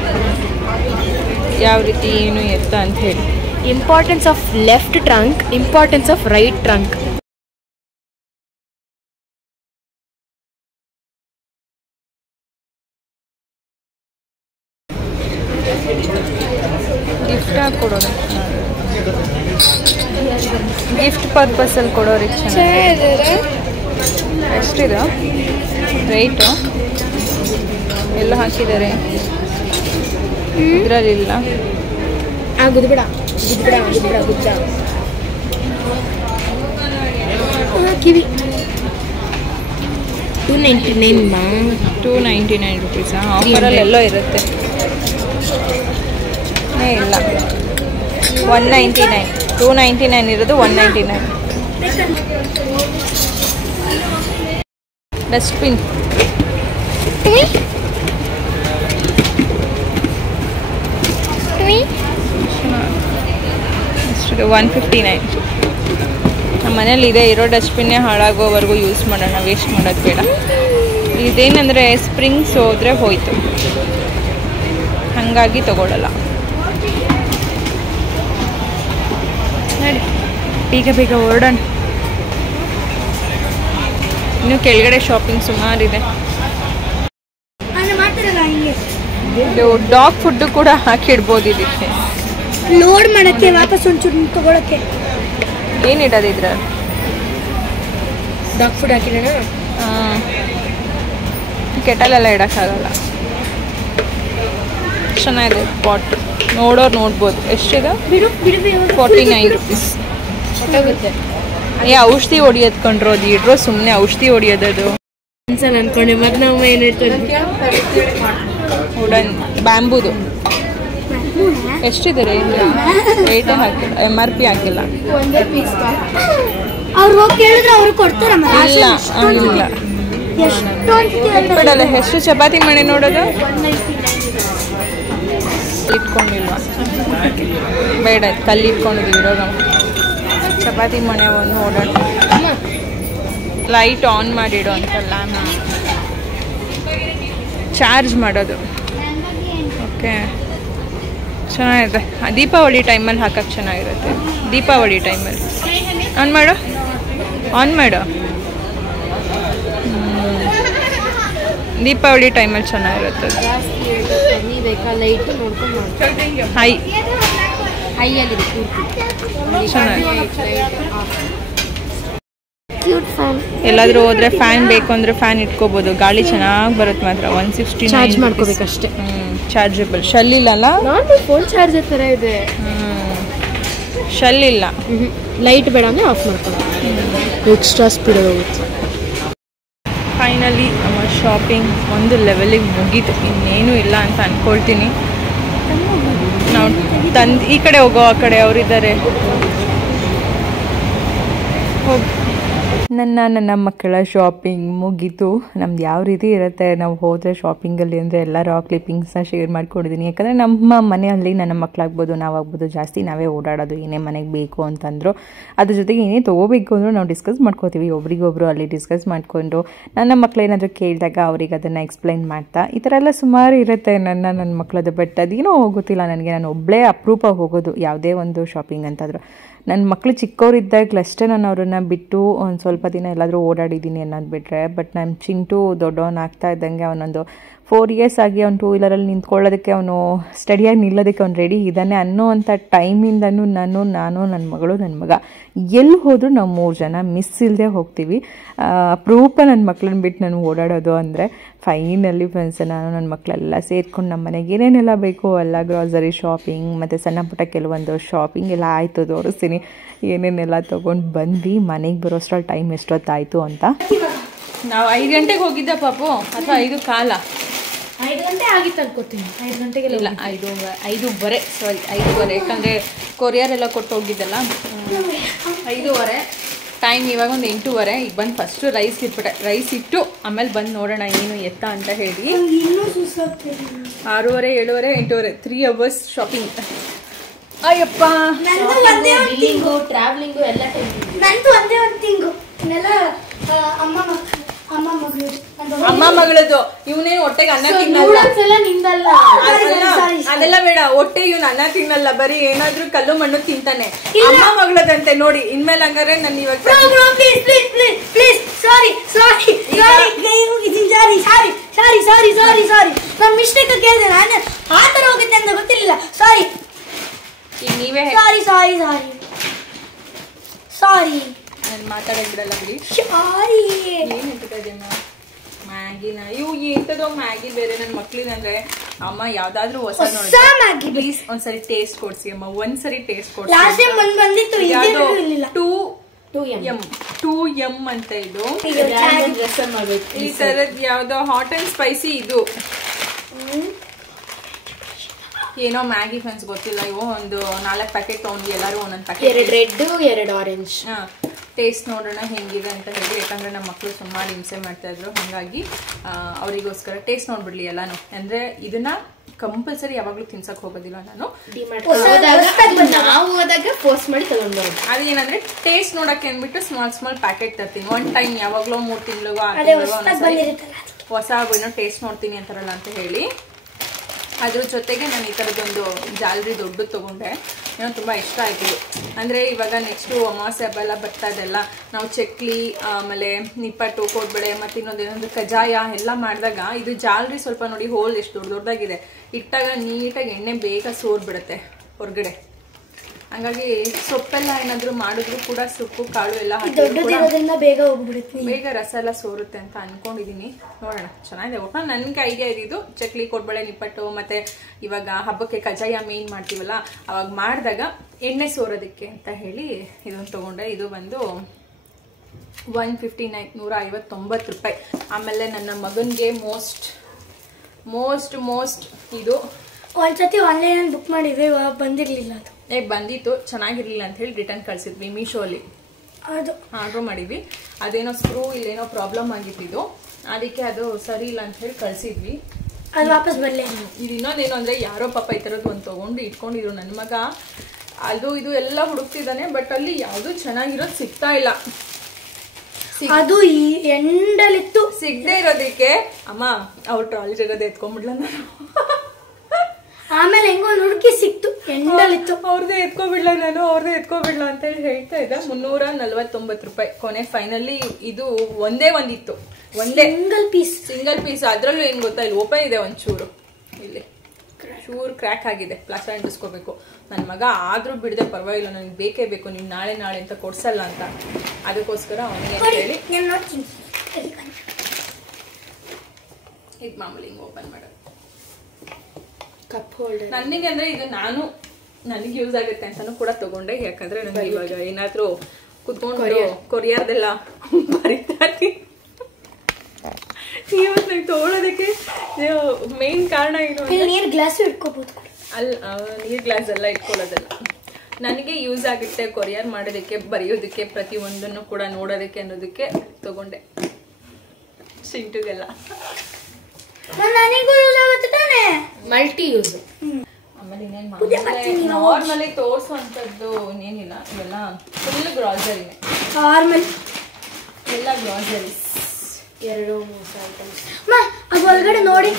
ಯಾವ ರೀತಿ ಏನು ಎತ್ತ ಅಂತ ಹೇಳಿ. Importance of left trunk, importance of right trunk. Gift ಆಗಿ ಕೊಡೋದು, ಗಿಫ್ಟ್ ಪರ್ಪಸಲ್ಲಿ ಕೊಡೋರಿಗೆ ಚೆನ್ನಾಗಿದೆ. ಎಷ್ಟಿದೆ ರೇಟು? ಎಲ್ಲ ಹಾಕಿದ್ದಾರೆ ಇದರಲ್ಲಿಲ್ಲ. ಗುದ್ಬಿಡ ಕಿವಿ 299 ರುಪೀಸಾ? ಆಫರಲ್ಲಿ ಎಲ್ಲೋ ಇರುತ್ತೆ. ಇಲ್ಲ 199, 299 ಇರೋದು 199. ಡಸ್ಟ್ಬಿನ್ ಎಷ್ಟಿದೆ? 159. ನಮ್ಮ ಮನೇಲಿ ಇದೆ ಇರೋ ಡಸ್ಟ್ಬಿನ್ನೇ ಹಾಳಾಗೋವರೆಗೂ ಯೂಸ್ ಮಾಡೋಣ, ವೇಸ್ಟ್ ಮಾಡೋದು ಬೇಡ. ಇದೇನೆಂದರೆ ಸ್ಪ್ರಿಂಗ್ಸ್ ಹೋದರೆ ಹೋಯ್ತು, ಹಾಗಾಗಿ ತಗೊಳ್ಳಲ್ಲ. ನೋಡಿ ಬೇಗ ಹೊರಡೋಣ. ಇನ್ನು ಕೆಳಗಡೆ ಶಾಪಿಂಗ್ ಸುಮಾರಿದೆ. ಇದು ಡಾಗ್ ಫುಡ್ಡು ಕೂಡ ಹಾಕಿಡ್ಬೋದು ಇದಕ್ಕೆ. ಲೋಡ್ ಮಾಡಕ್ಕೆ ವಾಪಸ್ ಒಂಚೂರು ತಗೊಳಕ್ಕೆ ಏನಿಡೋದು ಇದ್ರ? ಡಾಗ್ ಫುಡ್ ಹಾಕಿರೋಣ. ಕೆಟಲೆಲ್ಲ ಇಡೋಕ್ಕಾಗಲ್ಲ. ಚೆನ್ನಾಗಿದೆ ಪಾಟ್, ನೋಡ್ಬೋದು. ಎಷ್ಟಿದೆ? 49 ರುಪೀಸ್. ಹೊಟ್ಟೋಗುತ್ತೆ. ಔಷಧಿ ಹೊಡಿಯೋದು ಕೊಂಡ್ರೋದು ಇಡ್ರೋ, ಸುಮ್ಮನೆ ಔಷಧಿ ಹೊಡಿಯೋದದು ಅನ್ಸಲ್ಲ ಅನ್ಕೊಂಡೆ. ಮತ್ತೆ ನಾವು ಏನು ಹೇಳ್ತೀವಿ ವುಡನ್ ಬ್ಯಾಂಬೂದು. ಎಷ್ಟಿದೆ ರೇಟೇ ಹಾಕಿಲ್ಲ, MRP ಹಾಕಿಲ್ಲ. ಅವ್ರು ಹೋಗಿ ಕೇಳಿದ್ರೆ ಅವ್ರು ಕೊಡ್ತಾರ. ಇಲ್ಲ ಬಿಡಲ್ಲ. ಎಷ್ಟು ಚಪಾತಿ ಮಣೆ ನೋಡೋದು ಇಟ್ಕೊಂಡಿಲ್ವಾ? ಬೇಡ, ಕಲ್ಲಿ ಇಟ್ಕೊಂಡಿದ್ದೀವಿ ಇಡೋ. ನಾವು ಚಪಾತಿ ಮಣೆ ಒಂದು ಓಡಾಡ. ಲೈಟ್ ಆನ್ ಮಾಡಿಡೋ ಅಂತಲ್ಲ, ಚಾರ್ಜ್ ಮಾಡೋದು. ಓಕೆ, ಚೆನ್ನಾಗಿದೆ. ದೀಪಾವಳಿ ಟೈಮಲ್ಲಿ ಹಾಕಕ್ಕೆ ಚೆನ್ನಾಗಿರುತ್ತೆ. ದೀಪಾವಳಿ ಟೈಮಲ್ಲಿ ಆನ್ ಮಾಡು. ದೀಪಾವಳಿ ಟೈಮಲ್ಲಿ ಚೆನ್ನಾಗಿರುತ್ತೆ. ಎಲ್ಲಾದ್ರೂ ಹೋದ್ರೆ ಫ್ಯಾನ್ ಬೇಕು ಅಂದ್ರೆ ಫ್ಯಾನ್ ಇಟ್ಕೋಬಹುದು, ಗಾಳಿ ಚೆನ್ನಾಗಿ ಬರುತ್ತೆ. ಮಾತ್ರ 160 ಚಾರ್ಜ್ ಮಾಡ್ಕೋಬೇಕಷ್ಟೇ. ಚಾರ್ಜಬಲ್. ಶೆಲ್ ಇಲ್ಲಲ್ಲ, ಫೋನ್ ಚಾರ್ಜರ್ ಥರ ಇದೆ. ಶೆಲ್ ಇಲ್ಲ. ಲೈಟ್ ಬೇಡ ಅಂದರೆ ಆಫ್ ಮಾಡ್ಕೊಂಡು ಎಕ್ಸ್ಟ್ರಾ ಸ್ಪೀಡ್ ಹೋಗುತ್ತೆ. ಫೈನಲಿ ನಮ್ಮ ಶಾಪಿಂಗ್ ಒಂದು ಲೆವೆಲಿಗೆ ಮುಗೀತು. ಇನ್ನೇನು ಇಲ್ಲ ಅಂತ ಅಂದ್ಕೊಳ್ತೀನಿ. ನಾವು ಈ ಕಡೆ ಹೋಗೋ, ಆ ಕಡೆ ಅವರಿದ್ದಾರೆ. ಹೋಗಿ ನನ್ನ ಮಕ್ಕಳ ಶಾಪಿಂಗ್ ಮುಗೀತು. ನಮ್ದು ಯಾವ ರೀತಿ ಇರುತ್ತೆ ನಾವು ಹೋದರೆ ಶಾಪಿಂಗಲ್ಲಿ ಅಂದರೆ ಎಲ್ಲರೂ ಆ ಕ್ಲಿಪ್ಪಿಂಗ್ಸ್ನ ಶೇರ್ ಮಾಡ್ಕೊಂಡಿದ್ದೀನಿ. ಯಾಕಂದರೆ ನಮ್ಮ ಮನೆಯಲ್ಲಿ ನನ್ನ ಮಕ್ಕಳಾಗ್ಬೋದು, ನಾವಾಗ್ಬೋದು, ಜಾಸ್ತಿ ನಾವೇ ಓಡಾಡೋದು. ಏನೇ ಮನೆಗೆ ಬೇಕು ಅಂತಂದ್ರು, ಅದ್ರ ಜೊತೆಗೆ ಏನೇ ತೊಗೋಬೇಕು ಅಂದರೂ ನಾವು ಡಿಸ್ಕಸ್ ಮಾಡ್ಕೋತೀವಿ. ಒಬ್ರಿಗೊಬ್ರು ಅಲ್ಲಿ ಡಿಸ್ಕಸ್ ಮಾಡಿಕೊಂಡು ನನ್ನ ಮಕ್ಕಳೇನಾದರೂ ಕೇಳಿದಾಗ ಅವ್ರಿಗೆ ಅದನ್ನು ಎಕ್ಸ್ಪ್ಲೈನ್ ಮಾಡ್ತಾ, ಈ ಥರ ಎಲ್ಲ ಸುಮಾರು ಇರುತ್ತೆ ನನ್ನ ಮಕ್ಕಳದ್ದು. ಬಟ್ ಅದೇನೋ ಹೋಗುತ್ತಿಲ್ಲ ನನಗೆ. ನಾನು ಒಬ್ಬಳೇ ಅಪರೂಪ ಹೋಗೋದು ಯಾವುದೇ ಒಂದು ಶಾಪಿಂಗ್ ಅಂತಾದರೂ. ನನ್ನ ಮಕ್ಕಳು ಚಿಕ್ಕವರಿದ್ದಾಗಲಷ್ಟೇ ನಾನು ಅವ್ರನ್ನ ಬಿಟ್ಟು ಒಂದು ಸ್ವಲ್ಪ ದಿನ ಎಲ್ಲಾದರೂ ಓಡಾಡಿದ್ದೀನಿ ಅನ್ನೋದು ಬಿಟ್ಟರೆ. ಬಟ್ ನನ್ನ ಚಿಂಟು ದೊಡ್ಡವನಾಗ್ತಾ ಇದ್ದಂಗೆ ಅವನೊಂದು 4 ಇಯರ್ಸ್ ಆಗಿ ಅವ್ನು 2 ವೀಲರಲ್ಲಿ ನಿಂತ್ಕೊಳ್ಳೋದಕ್ಕೆ, ಅವನು ಸ್ಟಡಿಯಾಗಿ ನಿಲ್ಲೋದಕ್ಕೆ ಅವ್ನು ರೆಡಿ ಇದ್ದಾನೆ ಅನ್ನೋ ಅಂಥ ಟೈಮಿಂದನೂ ನಾನು ನನ್ನ ಮಗಳು, ನನ್ನ ಮಗ ಎಲ್ಲಿ ಹೋದರೂ ನಾವು 3 ಜನ ಮಿಸ್ ಇಲ್ಲದೆ ಹೋಗ್ತೀವಿ. ಅಪರೂಪ ನನ್ನ ಮಕ್ಕಳನ್ನ ಬಿಟ್ಟು ನಾನು ಓಡಾಡೋದು ಅಂದರೆ. ಫೈನಲಿ ಫ್ರೆಂಡ್ಸ್, ನಾನು ನನ್ನ ಮಕ್ಕಳೆಲ್ಲ ಸೇರ್ಕೊಂಡು ನಮ್ಮ ಮನೆಗೆ ಏನೇನೆಲ್ಲ ಬೇಕು ಎಲ್ಲ ಗ್ರಾಸರಿ ಶಾಪಿಂಗ್ ಮತ್ತು ಸಣ್ಣ ಪುಟ್ಟ ಕೆಲವೊಂದು ಶಾಪಿಂಗ್ ಎಲ್ಲ ಆಯಿತು. ತೋರಿಸ್ತೀನಿ ಏನೇನೆಲ್ಲ ತೊಗೊಂಡು ಬಂದು ಮನೆಗೆ ಬರೋಷ್ಟ್ರಲ್ಲಿ ಟೈಮ್ ಎಷ್ಟೊತ್ತಾಯಿತು ಅಂತ. ನಾವು 5 ಗಂಟೆಗೆ ಹೋಗಿದ್ದ ಪಾಪು, ಅಥವಾ 5:15? 5 ಗಂಟೆ ಆಗಿತ್ತು ಅನ್ಕೋತೀನಿ. 5 ಗಂಟೆಗೆ ಇಲ್ಲ, 5:30. ಸಾರಿ 5:30. ಯಾಕಂದರೆ ಕೊರಿಯರ್ ಎಲ್ಲ ಕೊಟ್ಟು ಹೋಗಿದ್ದಲ್ಲ. 5:30 ಟೈಮ್ ಇವಾಗ ಒಂದು 8:15. ಈಗ ಬಂದು ಫಸ್ಟು ರೈಸ್ ಇಟ್ಬಿಟ್ಟೆ. ರೈಸ್ ಇಟ್ಟು ಆಮೇಲೆ ಬಂದು ನೋಡೋಣ ಏನು ಎತ್ತ ಅಂತ ಹೇಳಿ. ಇನ್ನೂ ಸುಸ್ತಾಗ್ತಿದೆ. 6:30, 7:30, 8:30 3 hours shopping. Ayyappa, billing travelling ಎಲ್ಲ ಟೈಮ್. ನಂದು ಒಂದೇ ಒಂದು ತಿಂಗು ನೆಲ್ಲ ಅಮ್ಮ ಮಗಳದು. ಇವನೇನು ಹೊಟ್ಟೆಗೆ ಅನ್ನ ತಿನ್ನಲ್ಲ, ನಿಂದಲ್ಲ. ಅದೆಲ್ಲ ಬೇಡ. ಹೊಟ್ಟೆ ಇವ್ನು ಅನ್ನ ತಿನ್ನಲ್ಲ, ಬರೀ ಏನಾದ್ರೂ ಕಲ್ಲು ಮಣ್ಣು ತಿಂತಾನೆ. ಅಮ್ಮ ಮಗಳದಂತೆ ನೋಡಿ. ಇನ್ಮೇಲೆ ಹಂಗಾರೆ ನಾನು ಇವಾಗ ನಾನು ಮಿಸ್ಟೇಕ್ ಕೇಳಿದೆ. ನಾನು ಆ ತರ ಹೋಗುತ್ತೆ ಅಂತ ಗೊತ್ತಿಲ್ಲ. ಸಾರಿ. ಈಗ ನೀವೇ ಸಾರಿ ನಾನು ಮಾತಾಡಕ್ ಬಿಡಲ್ಲ ಬಿಡಿ. ಸಾರಿ. ಏನ್ ಹೇಳ್ತಿದ್ಯಮ್ಮ? ಮ್ಯಾಗಿನ ಇವು ಎಂತದೋ ಮ್ಯಾಗಿ ಬೇರೆ. ನನ್ನ ಮಕ್ಳಿದಂದ್ರೆ ಅಮ್ಮ ಯಾವ್ದಾದ್ರು ಹೊಸ ನೋಡಿ ಪ್ಲೀಸ್ ಒಂದ್ಸರಿ ಟೇಸ್ಟ್ ಕೊಡ್ಸಿ ಅಮ್ಮ. ಒಂದ್ಸರಿ ಟೇಸ್ಟ್ ಕೊಡ್ಸಿ. ಲಾಸ್ಟ್ ಟೈಮ್ ಬಂದಿತ್ತು, ಯಾವ್ದೋ ಇರಲಿಲ್ಲ. 2M ಅಂತ ಇದು. ರೆಸರ್ ಮಾಡ್ಬೇಕು. ಈ ತರದ್ ಯಾವ್ದೋ ಹಾಟ್ ಅಂಡ್ ಸ್ಪೈಸಿ ಇದು ಏನೋ ಮ್ಯಾಗಿ ಫ್ರೆಂಡ್ಸ್ ಗೊತ್ತಿಲ್ಲ. ಇವು ಒಂದು 4 ಪ್ಯಾಕೆಟ್ ತಗೊಂಡು ಎಲ್ಲರೂ ಒಂದೊಂದು ಪ್ಯಾಕೆಟ್. 2 red 2 orange. ಟೇಸ್ಟ್ ನೋಡೋಣ ಹೆಂಗಿದೆ ಅಂತ ಹೇಳಿ. ಯಾಕಂದ್ರೆ ನಮ್ಮ ಮಕ್ಕಳು ಸುಮಾರು ಹಿಂಸೆ ಮಾಡ್ತಾ ಇದ್ರು, ಹಾಗಾಗಿ ಅವರಿಗೋಸ್ಕರ ಟೇಸ್ಟ್ ನೋಡ್ಬಿಡ್ಲಿ ಎಲ್ಲಾನು. ಅಂದ್ರೆ ಇದನ್ನ ಕಂಪಲ್ಸರಿ ಯಾವಾಗ್ಲೂ ತಿನ್ಸಕ್ ಹೋಗೋದಿಲ್ಲ ನಾನು. ನಾವು ಹೋದಾಗ ಫೋರ್ಸ್ ಮಾಡಿ ತಗೊಂಡ್ ಬರೋದು. ಅದೇನಂದ್ರೆ ಟೇಸ್ಟ್ ನೋಡಕ್ಕೆ ಅಂದ್ಬಿಟ್ಟು ಸ್ಮಾಲ್ ಪ್ಯಾಕೆಟ್ ತರ್ತೀನಿ. ಒನ್ ಟೈಮ್ ಯಾವಾಗ್ಲೋ 3 ತಿಂಗಳಿಗೋ 6 ತಿಂಗಳಿಗೋ ಹೊಸ ಏನೋ ಟೇಸ್ಟ್ ನೋಡ್ತೀನಿ ಅಂತಾರಲ್ಲ ಅಂತ ಹೇಳಿ. ಅದ್ರ ಜೊತೆಗೆ ನಾನು ಈ ಥರದ್ದೊಂದು ಜಾಲರಿ ದೊಡ್ಡದು ತೊಗೊಂಡೆ. ಏನೋ ತುಂಬ ಇಷ್ಟ ಆಯಿತು. ಅಂದರೆ ಇವಾಗ ನೆಕ್ಸ್ಟು ಅಮಾವಾಸ್ಯೆ ಹಬ್ಬ ಎಲ್ಲ ಬರ್ತಾ ಇದೆಲ್ಲ, ನಾವು ಚಕ್ಲಿ ಆಮೇಲೆ ನಿಪ್ಪಟ್ಟು, ಕೋಡ್ಬಳೆ ಮತ್ತು ಇನ್ನೊಂದೇನಂದ್ರೆ ಕಜ್ಜಾಯ ಎಲ್ಲ ಮಾಡಿದಾಗ ಇದು ಜಾಲರಿ ಸ್ವಲ್ಪ ನೋಡಿ ಹೋಲ್ ಎಷ್ಟು ದೊಡ್ಡದಾಗಿದೆ. ಇಟ್ಟಾಗ ನೀಟಾಗಿ ಎಣ್ಣೆ ಬೇಗ ಸೋರ್ಬಿಡುತ್ತೆ ಹೊರಗಡೆ. ಹಂಗಾಗಿ ಸೊಪ್ಪೆಲ್ಲ ಏನಾದರೂ ಮಾಡಿದ್ರು ಕೂಡ ಸೊಪ್ಪು ಕಾಳು ಎಲ್ಲ ದೊಡ್ಡದಿರೋದ್ರಿಂದ ಬೇಗ ಹೋಗ್ಬಿಡುತ್ತೆ, ಬೇಗ ರಸ ಎಲ್ಲ ಸೋರುತ್ತೆ ಅಂತ ಅನ್ಕೊಂಡಿದೀನಿ. ನೋಡೋಣ, ಚೆನ್ನಾಗಿದೆ. ಒಟ್ಟು ನನಗೆ ಐಡಿಯಾ ಇದ್ದಿದ್ದು ಚಕ್ಲಿ, ಕೋಡ್ಬಳೆ, ನಿಪ್ಪಟ್ಟು ಮತ್ತೆ ಇವಾಗ ಹಬ್ಬಕ್ಕೆ ಕಜ್ಜಾಯ ಮೇನ್ ಮಾಡ್ತೀವಲ್ಲ, ಅವಾಗ ಮಾಡಿದಾಗ ಎಣ್ಣೆ ಸೋರೋದಕ್ಕೆ ಅಂತ ಹೇಳಿ ಇದನ್ನು ತಗೊಂಡೆ. ಇದು ಬಂದು 159 159 ರೂಪಾಯಿ. ಆಮೇಲೆ ನನ್ನ ಮಗನಿಗೆ ಮೋಸ್ಟ್ ಇದು ಒಂದ್ಸತಿ ಆನ್ಲೈನ್ ಬುಕ್ ಮಾಡಿದ್ವಿ, ಬಂದಿರ್ಲಿಲ್ಲ. ಅದು ಬಂದಿತ್ತು, ಚೆನ್ನಾಗಿರ್ಲಿಲ್ಲ ಅಂತ ಹೇಳಿ ರಿಟರ್ನ್ ಕಳ್ಸಿದ್ವಿ. ಮೀಶೋಲಿ ಅದು ಆರ್ಡರ್ ಮಾಡಿದ್ವಿ. ಅದೇನೋ ಸ್ಕ್ರೂ ಇಲ್ಲೇನೋ ಪ್ರಾಬ್ಲಮ್ ಆಗಿದ್ದು, ಅದಕ್ಕೆ ಅದು ಸರಿ ಇಲ್ಲ ಅಂತ ಹೇಳಿ ಕಳ್ಸಿದ್ವಿ. ಅದು ವಾಪಸ್ ಬರಲೇ. ಇದು ಇನ್ನೊಂದೇನು ಅಂದ್ರೆ ಯಾರೋ ಪಾಪ ಈ ಥರದ್ದು ಒಂದು ತೊಗೊಂಡು ಇಟ್ಕೊಂಡಿದ್ರು ನನ್ನ ಮಗ. ಅದು ಇದು ಎಲ್ಲ ಹುಡುಕ್ತಿದ್ದಾನೆ, ಬಟ್ ಅಲ್ಲಿ ಯಾವುದು ಚೆನ್ನಾಗಿರೋದು ಸಿಗ್ತಾ ಇಲ್ಲ. ಅದು ಈ ಎಂಡಲಿತ್ತು. ಸಿಗದೆ ಇರೋದಕ್ಕೆ ಅಮ್ಮ ಅವ್ರ ಟ್ರಾಲಿ ಜಗದ ಎತ್ಕೊಂಡ್ಬಿಡ್ಲ ನಾನು. ಆಮೇಲೆ ಹೆಂಗೋ ಹುಡುಕಿ ಸಿಕ್ತು, ಎಂಡಲಿತ್ತು. ಅವ್ರದ್ದೇ ಎತ್ಕೊಬಿಡ್ಲ ಅಂತ ಹೇಳಿ ಹೇಳ್ತಾ ಇದ್ದ. 349 ರೂಪಾಯಿ. ಕೊನೆ ಫೈನಲಿ ಇದು ಒಂದೇ ಒಂದಿತ್ತು, ಒಂದೇ ಸಿಂಗಲ್ ಪೀಸ್. ಅದ್ರಲ್ಲೂ ಏನ್ ಗೊತ್ತಾ, ಇಲ್ಲಿ ಓಪನ್ ಇದೆ ಒಂಚೂರು, ಇಲ್ಲಿ ಚೂರು ಕ್ರ್ಯಾಕ್ ಆಗಿದೆ. ಪ್ಲಾಸ್ಟರ್ ಅಂಟಿಸ್ಕೋಬೇಕು. ನನ್ನ ಮಗ ಆದ್ರೂ ಬಿಡದೆ ಪರವಾಗಿಲ್ಲ, ನನಗೆ ಬೇಕೇ ಬೇಕು, ನೀವು ನಾಳೆ ಅಂತ ಕೊಡ್ಸಲ್ಲ ಅಂತ. ಅದಕ್ಕೋಸ್ಕರ ಅವನಿಗೆ ಹೇಳಿ ಇದು ಮಾಮೂಲಿ ಹಿಂಗ್ ಓಪನ್ ಮಾಡೋದು. ಕಪ್ ಹೋಲ್ಡರ್ ನನಗೆ ಅಂದ್ರೆ ಇದು ನನಗೆ ಯೂಸ್ ಆಗುತ್ತೆ ಅಂತಾನು ಕೂಡ ತಗೊಂಡೆ. ಯಾಕಂದ್ರೆ ನನಗೆ ಇವಾಗ ಏನಾದ್ರೂ ಕುತ್ಕೊಂಡು ಕೊರಿಯರ್ದೆಲ್ಲ ಬರೀತಾ ಇರ್ತೀನಿ. ಇವತ್ತು ನಂಗೆ ತಗೊಳ್ಳೋದಕ್ಕೆ ಮೇನ್ ಕಾರಣ ಏನು, ನೀರ್ ಗ್ಲಾಸ್ ಇಟ್ಕೋಬಹುದು. ನೀರ್ ಗ್ಲಾಸ್ ಎಲ್ಲ ಇಟ್ಕೊಳ್ಳೋದಲ್ಲ, ನನಗೆ ಯೂಸ್ ಆಗುತ್ತೆ ಕೊರಿಯರ್ ಮಾಡೋದಕ್ಕೆ, ಬರೆಯೋದಕ್ಕೆ, ಪ್ರತಿಯೊಂದನ್ನು ಕೂಡ ನೋಡೋದಕ್ಕೆ ಅನ್ನೋದಕ್ಕೆ ತಗೊಂಡೆ. ಶಿಂಟುಗೆಲ್ಲ ನನಗೂ ಯೂಸ್ ಆಗುತ್ತೆ ತಾನೆ, ಮಲ್ಟಿ ಯೂಸ್. ಆಮೇಲೆ ಇನ್ನೇನು ನಾರ್ಮಲಿ ತೋರಿಸುವಂಥದ್ದು ಇನ್ನೇನಿಲ್ಲ. ಇವೆಲ್ಲ ಫುಲ್ ಗ್ರಾಸರಿನೇ, ಎಲ್ಲ ಗ್ರಾಸರೀಸ್. 2-3 ಐಟಮ್ಸ್. ಅದು ಒಳಗಡೆ ನೋಡಿ,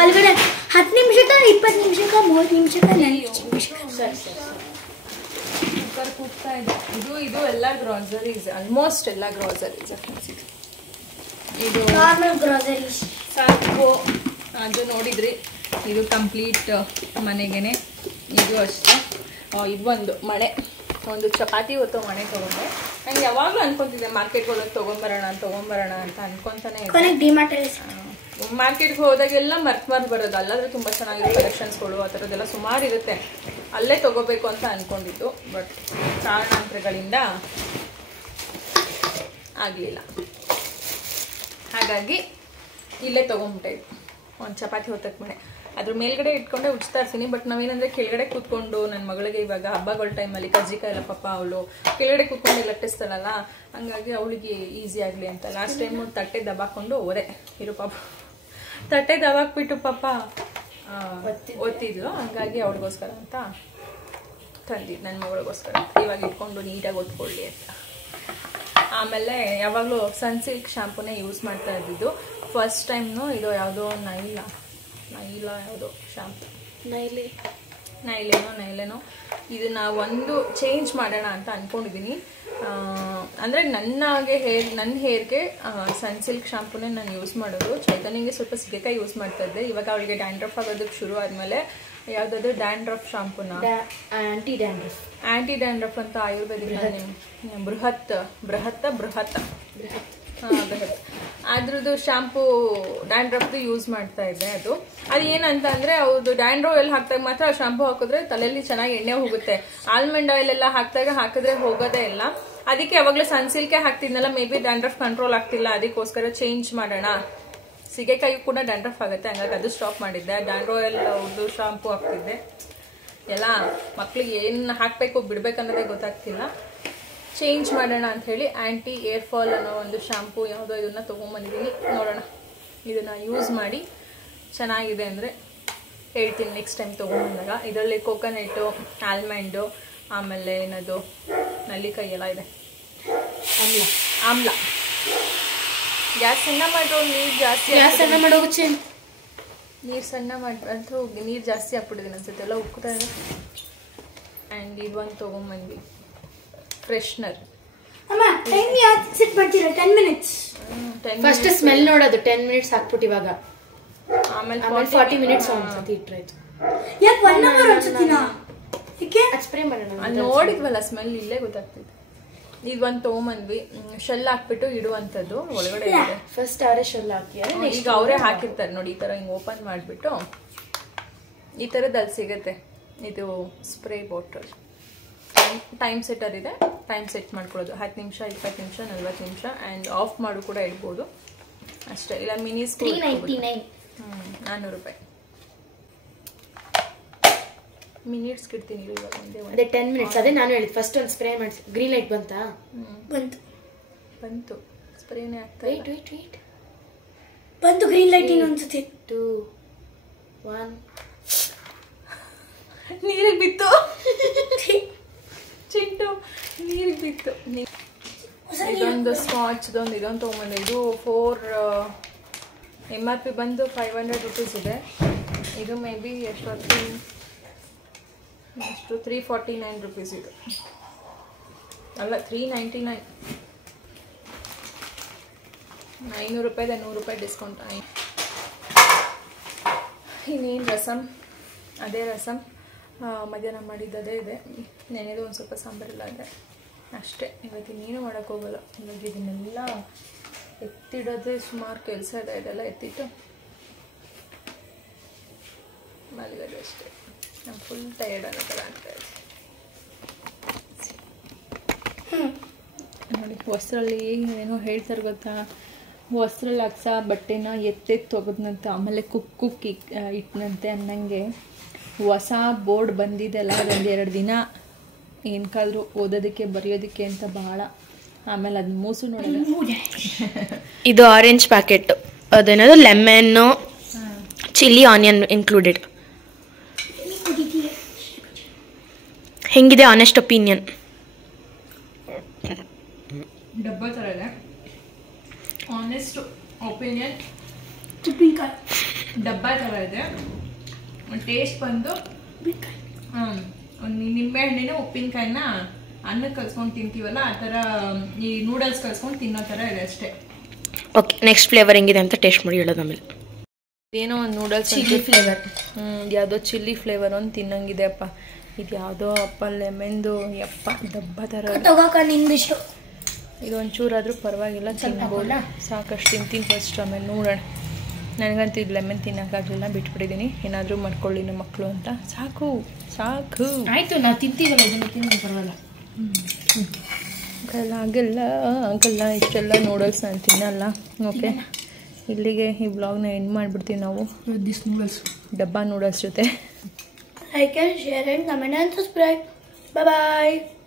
ಒಳಗಡೆ 10 ನಿಮಿಷಕ್ಕ 20 ನಿಮಿಷಕ್ಕ 30 ನಿಮಿಷಕ್ಕ 40 ನಿಮಿಷಕ್ಕ. ಕುಕ್ಕರ್ ಕೂಗ್ತಾ ಇದೆ. ಇದು ಎಲ್ಲ ಗ್ರಾಸರೀಸ್, ಆಲ್ಮೋಸ್ಟ್ ಎಲ್ಲ ಗ್ರಾಸರೀಸ್. ಇದು ನಾರ್ಮಲ್ ಗ್ರಾಸರೀಸ್ ಸಾಕು. ಅದು ನೋಡಿದ್ರಿ, ಇದು ಕಂಪ್ಲೀಟ್ ಮನೆಗೇನೆ. ಇದು ಅಷ್ಟೇ. ಇದು ಒಂದು ಮಣೆ, ಒಂದು ಚಪಾತಿ ಹೊತ್ತು ಮಣೆ ತೊಗೊಂಡೆ. ನಾನು ಯಾವಾಗಲೂ ಅನ್ಕೊತಿದ್ದೆ ಮಾರ್ಕೆಟ್ಗೆ ಹೋದಾಗ ತೊಗೊಂಬರೋಣ ಅಂತ ಅನ್ಕೊತಾನೆ ಇದ್ದೆ. ಮಾರ್ಕೆಟ್ಗೆ ಹೋದಾಗೆಲ್ಲ ಮರ್ತು ಬರೋದು. ಅಲ್ಲಾದ್ರೆ ತುಂಬ ಚೆನ್ನಾಗಿರೋ ಕಲೆಕ್ಷನ್ಸ್ಗಳು ಆ ಥರದ್ದೆಲ್ಲ ಸುಮಾರು ಇರುತ್ತೆ, ಅಲ್ಲೇ ತೊಗೋಬೇಕು ಅಂತ ಅಂದ್ಕೊಂಡಿದ್ದು. ಬಟ್ ಕಾರಣಾಂತರಗಳಿಂದ ಆಗಲಿಲ್ಲ, ಹಾಗಾಗಿ ಇಲ್ಲೇ ತೊಗೊಂಬಿಟ್ಟೆ. ಒಂದು ಚಪಾತಿ ಹೊತ್ತಕ್ಕೆ ಮಣೆ. ಅದ್ರ ಮೇಲ್ಗಡೆ ಇಟ್ಕೊಂಡೆ ಉಜ್ತಾ ಇರ್ತೀನಿ. ಬಟ್ ನಾವೇನಂದ್ರೆ ಕೆಳಗಡೆ ಕೂತ್ಕೊಂಡು ನನ್ನ ಮಗಳಿಗೆ ಇವಾಗ ಹಬ್ಬಗಳ ಟೈಮಲ್ಲಿ ಕಜ್ಜಿಕಾಯಿ ಎಲ್ಲ ಪಾಪ ಅವಳು ಕೆಳಗಡೆ ಕೂತ್ಕೊಂಡು ಲಟ್ಟಿಸ್ತಾಳಲ್ಲ, ಹಂಗಾಗಿ ಅವಳಿಗೆ ಈಸಿ ಆಗಲಿ ಅಂತ ಲಾಸ್ಟ್ ಟೈಮು ತಟ್ಟೆ ದಬಾಕೊಂಡು ಹೋದೆ. ಇರು ಪಾಪ ತಟ್ಟೆ ದಬಾಕ್ಬಿಟ್ಟು ಪಾಪ ಒತ್ತಿದ್ಲು, ಹಂಗಾಗಿ ಅವಳಿಗೋಸ್ಕರ ಅಂತ ತಂದಿದ್ದು, ನನ್ನ ಮಗಳಿಗೋಸ್ಕರ. ಇವಾಗ ಇಟ್ಕೊಂಡು ನೀಟಾಗಿ ಒತ್ಕೊಳ್ಳಿ ಅಂತ. ಆಮೇಲೆ ಯಾವಾಗಲೂ ಸನ್ಸಿಲ್ಕ್ ಶಾಂಪೂನೇ ಯೂಸ್ ಮಾಡ್ತಾ ಇದ್ದಿದ್ದು. ಫಸ್ಟ್ ಟೈಮ್ನು ಇದು ಯಾವುದೋ ನೈಲ ಯಾವುದೋ ಶಾಂಪು, ನೈಲೇನೋ ಇದನ್ನ ಒಂದು ಚೇಂಜ್ ಮಾಡೋಣ ಅಂತ ಅಂದ್ಕೊಂಡಿದ್ದೀನಿ. ಅಂದರೆ ನನ್ನ ಹೇರ್ಗೆ ಸನ್ಸಿಲ್ಕ್ ಶಾಂಪೂನೇ ನಾನು ಯೂಸ್ ಮಾಡೋದು. ಚೈತನ್ಯಗೆ ಸ್ವಲ್ಪ ಸೀಗೆಕಾಯಿ ಯೂಸ್ ಮಾಡ್ತಾ ಇದ್ದೆ. ಇವಾಗ ಅವಳಿಗೆ ಡ್ಯಾಂಡ್ರಫ್ ಆಗೋದಕ್ಕೆ ಶುರು ಆದಮೇಲೆ ಯಾವುದಾದ್ರು ಡ್ಯಾಂಡ್ರಫ್ ಶಾಂಪೂನ ಆ್ಯಂಟಿ ಡ್ಯಾಂಡ್ರಫ್ ಅಂತ ಆಯುರ್ವೇದಿಕ್ ಬೃಹತ್ ಅದ್ರದ್ದು ಶಾಂಪೂ ಡ್ಯಾಂಡ್ರಫ್ದು ಯೂಸ್ ಮಾಡ್ತಾ ಇದ್ದೆ. ಅದು ಏನಂತ ಅಂದರೆ ಅವ್ರದ್ದು ಡ್ಯಾಂಡ್ರಫ್ ಎಲ್ಲ ಹಾಕಿದಾಗ ಮಾತ್ರ ಶಾಂಪೂ ಹಾಕಿದ್ರೆ ತಲೆಯಲ್ಲಿ ಚೆನ್ನಾಗಿ ಎಣ್ಣೆ ಹೋಗುತ್ತೆ. ಆಲ್ಮಂಡ್ ಆಯಿಲ್ ಎಲ್ಲ ಹಾಕಿದ್ರೆ ಹೋಗೋದೇ ಇಲ್ಲ. ಅದಕ್ಕೆ ಯಾವಾಗಲೂ ಸನ್ಸಿಲ್ಕೆ ಹಾಕ್ತಿದ್ನಲ್ಲ, ಮೇ ಬಿ ಡ್ಯಾಂಡ್ರಫ್ ಕಂಟ್ರೋಲ್ ಆಗ್ತಿಲ್ಲ, ಅದಕ್ಕೋಸ್ಕರ ಚೇಂಜ್ ಮಾಡೋಣ. ಸೀಗೆಕಾಯಿ ಕೂಡ ಡ್ಯಾಂಡ್ರಫ್ ಆಗುತ್ತೆ, ಹಂಗಾಗಿ ಅದು ಸ್ಟಾಪ್ ಮಾಡಿದ್ದೆ. ಡ್ಯಾಂಡ್ರಫ್ ಎಲ್ಲ ಅವ್ರದ್ದು ಶಾಂಪೂ ಹಾಕ್ತಿದ್ದೆ. ಎಲ್ಲ ಮಕ್ಳಿಗೆ ಏನು ಹಾಕಬೇಕು ಬಿಡ್ಬೇಕು ಅನ್ನೋದೇ ಗೊತ್ತಾಗ್ತಿಲ್ಲ. ಚೇಂಜ್ ಮಾಡೋಣ ಅಂತ ಹೇಳಿ ಆ್ಯಂಟಿ ಏರ್ ಫಾಲ್ ಅನ್ನೋ ಒಂದು ಶಾಂಪೂ ಯಾವುದೋ ಇದನ್ನು ತೊಗೊಂಬಂದಿದ್ದೀನಿ. ನೋಡೋಣ, ಇದನ್ನು ಯೂಸ್ ಮಾಡಿ ಚೆನ್ನಾಗಿದೆ ಅಂದರೆ ಹೇಳ್ತೀನಿ ನೆಕ್ಸ್ಟ್ ಟೈಮ್ ತೊಗೊಂಬಂದಾಗ. ಇದರಲ್ಲಿ ಕೋಕೋನಟ್ಟು, ಆಲ್ಮಂಡು, ಆಮೇಲೆ ಏನದು ನಲ್ಲಿಕಾಯಿ ಎಲ್ಲ ಇದೆ, ಆಮ್ಲ. ಗ್ಯಾಸ್ ಸಣ್ಣ ಮಾಡಿರೋ ನೀರು ಜಾಸ್ತಿ, ನೀರು ಸಣ್ಣ ಮಾಡಿಬಿಟ್ಟು ನೀರು ಜಾಸ್ತಿ ಹಾಕ್ಬಿಟ್ಟಿದ್ದೀನಿ ಅನ್ಸುತ್ತೆ, ಎಲ್ಲ ಉಕ್ಕುತ್ತಾ ಇದೆ. ಆ್ಯಂಡ್ ಇದೊಂದು ತೊಗೊಂಬಂದ್ವಿ ಫ್ರೆಶ್ನರ್. ಫಸ್ಟ್ ಸ್ಮೆಲ್ ನೋಡೋದು 10 ಮಿನಿಟ್ಸ್ ಹಾಕ್ಬಿಟ್ಟು ಇವಾಗ ಆಮೇಲೆ 40 ಮಿನಿಟ್ಸ್ ಒಂದ್ಸತಿ ಇಟ್ರಾಯ್ತು. ಸ್ಪ್ರೇ ಮಾಡೋಣ ನೋಡಿದ್ವಲ್ಲ ಸ್ಮೆಲ್ ಇಲ್ಲೇ ಗೊತ್ತಾಗ್ತಿತ್ತು. ಇದೊಂದು ತೊಗೊಂಬಂದ್ವಿ, ಶೆಲ್ ಹಾಕ್ಬಿಟ್ಟು ಇಡುವಂಥದ್ದು ಒಳಗಡೆ ಇದೆ. ಫಸ್ಟ್ ಅವರೇ ಶೆಲ್ ಹಾಕಿ, ಈಗ ಅವರೇ ಹಾಕಿರ್ತಾರೆ ನೋಡಿ. ಈ ಥರ ಹಿಂಗೆ ಓಪನ್ ಮಾಡಿಬಿಟ್ಟು ಈ ಥರದ್ದು ಸಿಗುತ್ತೆ. ಇದು ಸ್ಪ್ರೇ ಬಾಟಲ್. ಟೈಮ್ ಸೆಟರ್ ಇದೆ, ಟೈಮ್ ಸೆಟ್ ಮಾಡ್ಕೊಳ್ಳೋದು 10 ನಿಮಿಷ, 20 ನಿಮಿಷ, 40 ನಿಮಿಷ. ಆ್ಯಂಡ್ ಆಫ್ ಮಾಡು ಕೂಡ ಇಡ್ಬೋದು ಅಷ್ಟೇ. ಇಲ್ಲ ಮಿನಿ ಸ್ಕೂಲ್ 400 ರೂಪಾಯಿ. ಮಿನಿಟ್ಸ್ಗೆ ಇಡ್ತೀನಿ ಇವಾಗ. ಅದೇ 10 ಮಿನಿಟ್ಸ್. ಅದೇ ನಾನು ಹೇಳಿದ್ದು ಫಸ್ಟ್ ಒಂದು ಸ್ಪ್ರೇ ಮಾಡಿಸಿ. ಗ್ರೀನ್ ಲೈಟ್ ಬಂತಾ? ಬಂತು ಸ್ಪ್ರೇನೇ ಆಗ್ತಾ. ವೇಟ್ ಬಂತು ಗ್ರೀನ್ ಲೈಟ್. ಇನ್ನೊಂದ್ಸತಿ 2 1 ನೀರಿಗೆ ಬಿತ್ತು. ಚಿಂಟು ನೀರಿಗೆ ಬಿತ್ತು. ಇದೊಂದು ಸ್ಕಾಚ್ದೊಂದು ಇದೊಂದು ತೊಗೊಂಬಂದೆ. ಇದು MRP ಬಂದು 500 ರುಪೀಸ್ ಇದೆ. ಇದು ಮೇ ಬಿ ಎಷ್ಟು 349 ರುಪೀಸ್ ಇದು. ಅಲ್ಲ 399. 500 ರೂಪಾಯಿದೆ, 100 ರೂಪಾಯಿ ಡಿಸ್ಕೌಂಟ್. ಇನ್ನೇನು ರಸಮ್, ಅದೇ ರಸಮ್ ಮಧ್ಯಾಹ್ನ ಮಾಡಿದ್ದದೇ ಇದೆ. ನೆನೆದು ಒಂದು ಸ್ವಲ್ಪ ಸಾಂಬಾರೆಲ್ಲ ಇದೆ ಅಷ್ಟೇ. ಇವತ್ತು ಇನ್ನೇನು ಮಾಡೋಕ್ಕೋಗಲ್ಲ. ಇವಾಗ ಇದನ್ನೆಲ್ಲ ಎತ್ತಿಡೋದೇ ಸುಮಾರು ಕೆಲಸ ಇದೆ. ಇದೆಲ್ಲ ಎತ್ತಿಟ್ಟು ಮಲಗೋದು ಅಷ್ಟೇ. ನಾನು ಫುಲ್ ಟಯರ್ಡ್ ಅನ್ನೋ ಥರ ಆಗ್ತಾಯಿದೆ ನೋಡಿ. ಹೊಸರಲ್ಲಿ ಏನೋ ಹೇಳ್ತಾರೆ ಗೊತ್ತಾ, ಹೊಸರಲ್ಲಿ ಅಕ್ಸ ಬಟ್ಟೆನ ಎತ್ತೆತ್ತು ಹೋಗೋದ್ನಂತ, ಆಮೇಲೆ ಕುಕ್ಕಿ ಇಟ್ಟನಂತೆ ಅನ್ನಂಗೆ ಹೊಸ ಬೋರ್ಡ್ ಬಂದಿದೆಲ್ಲ ಒಂದೆರಡು ದಿನ ಏನಕ್ಕಾದ್ರೂ ಓದೋದಕ್ಕೆ ಬರೆಯೋದಕ್ಕೆ ಅಂತ ಬಹಳ. ಆಮೇಲೆ ಅದು ಮೂಸು ನೋಡಿದ್ರೆ ಇದು ಆರೆಂಜ್ ಪ್ಯಾಕೆಟ್. ಅದೇನದು ಲೆಮನ್ನು, ಚಿಲ್ಲಿ, ಆನಿಯನ್ ಇನ್ಕ್ಲೂಡೆಡ್. ಹೆಂಗಿದೆ ಆನೆಸ್ಟ್ ಒಪಿನಿಯನ್? ಡಬ್ಬ ಥರ ಇದೆ. ಆನೆಸ್ಟ್ ಒಪಿನಿಯನ್ ಡಬ್ಬ ಥರ ಇದೆ. ಟೇಸ್ಟ್ ಬಂದು ನಿಂಬೆ ಹಣ್ಣಿನ ಉಪ್ಪಿನಕಾಯಿನ ಅನ್ನಕ್ಕೆ ಕಲ್ಸ್ಕೊಂಡು ತಿಂತೀವಲ್ಲ ಆ ಥರ, ಈ ನೂಡಲ್ಸ್ ಕಲ್ಸ್ಕೊಂಡು ತಿನ್ನೋ ಥರ ಇದೆ ಅಷ್ಟೇ. ಓಕೆ, ನೆಕ್ಸ್ಟ್ ಫ್ಲೇವರ್ ಹೆಂಗಿದೆ ಅಂತ ಟೇಸ್ಟ್ ಮಾಡಿ ಹೇಳೋದು ಆಮೇಲೆ. ಏನೋ ಒಂದು ನೂಡಲ್ಸ್ ಚಿಲ್ಲಿ ಫ್ಲೇವರ್, ಯಾವುದೋ ಚಿಲ್ಲಿ ಫ್ಲೇವರ್ ಒಂದು ತಿನ್ನಂಗಿದೆ ಅಪ್ಪ. ಇದು ಯಾವುದೋ ಅಪ್ಪ ಲೆಮನ್ದು ಯಪ್ಪ ಡಬ್ಬ ಥರ. ಇದು ಒಂಚೂರಾದರೂ ಪರವಾಗಿಲ್ಲ, ತಿನ್ಬೋಲ್ಲ. ಸಾಕಷ್ಟು ತಿಂತೀನಿ ಫಸ್ಟ್, ಆಮೇಲೆ ನೋಡೋಣ. ನನಗಂತೂ ಇದು ಲೆಮನ್ ತಿನ್ನೋಕ್ಕಾಗಲಿಲ್ಲ, ಬಿಟ್ಬಿಟ್ಟಿದ್ದೀನಿ. ಏನಾದರೂ ಮಾಡ್ಕೊಳ್ಳಿ ನಮ್ಮ ಮಕ್ಕಳು ಅಂತ. ಸಾಕು ಆಯಿತು, ನಾವು ತಿಂತೀವಲ್ಲ ಇದನ್ನು ತಿನ್ನೋದು ಪರವಾಗಿಲ್ಲ. ಆಗಲ್ಲ ಇಷ್ಟೆಲ್ಲ ನೂಡಲ್ಸ್ ನಾನು ತಿನ್ನಲ್ಲ. ಓಕೆ, ಇಲ್ಲಿಗೆ ಈ ಬ್ಲಾಗ್ನ ಎಂಡ್ ಮಾಡಿಬಿಡ್ತೀವಿ ನಾವು. ದಿಸ್ ನೂಡಲ್ಸ್ ಡಬ್ಬಾ ನೂಡಲ್ಸ್ ಜೊತೆ. Like and share and comment and subscribe. Bye bye.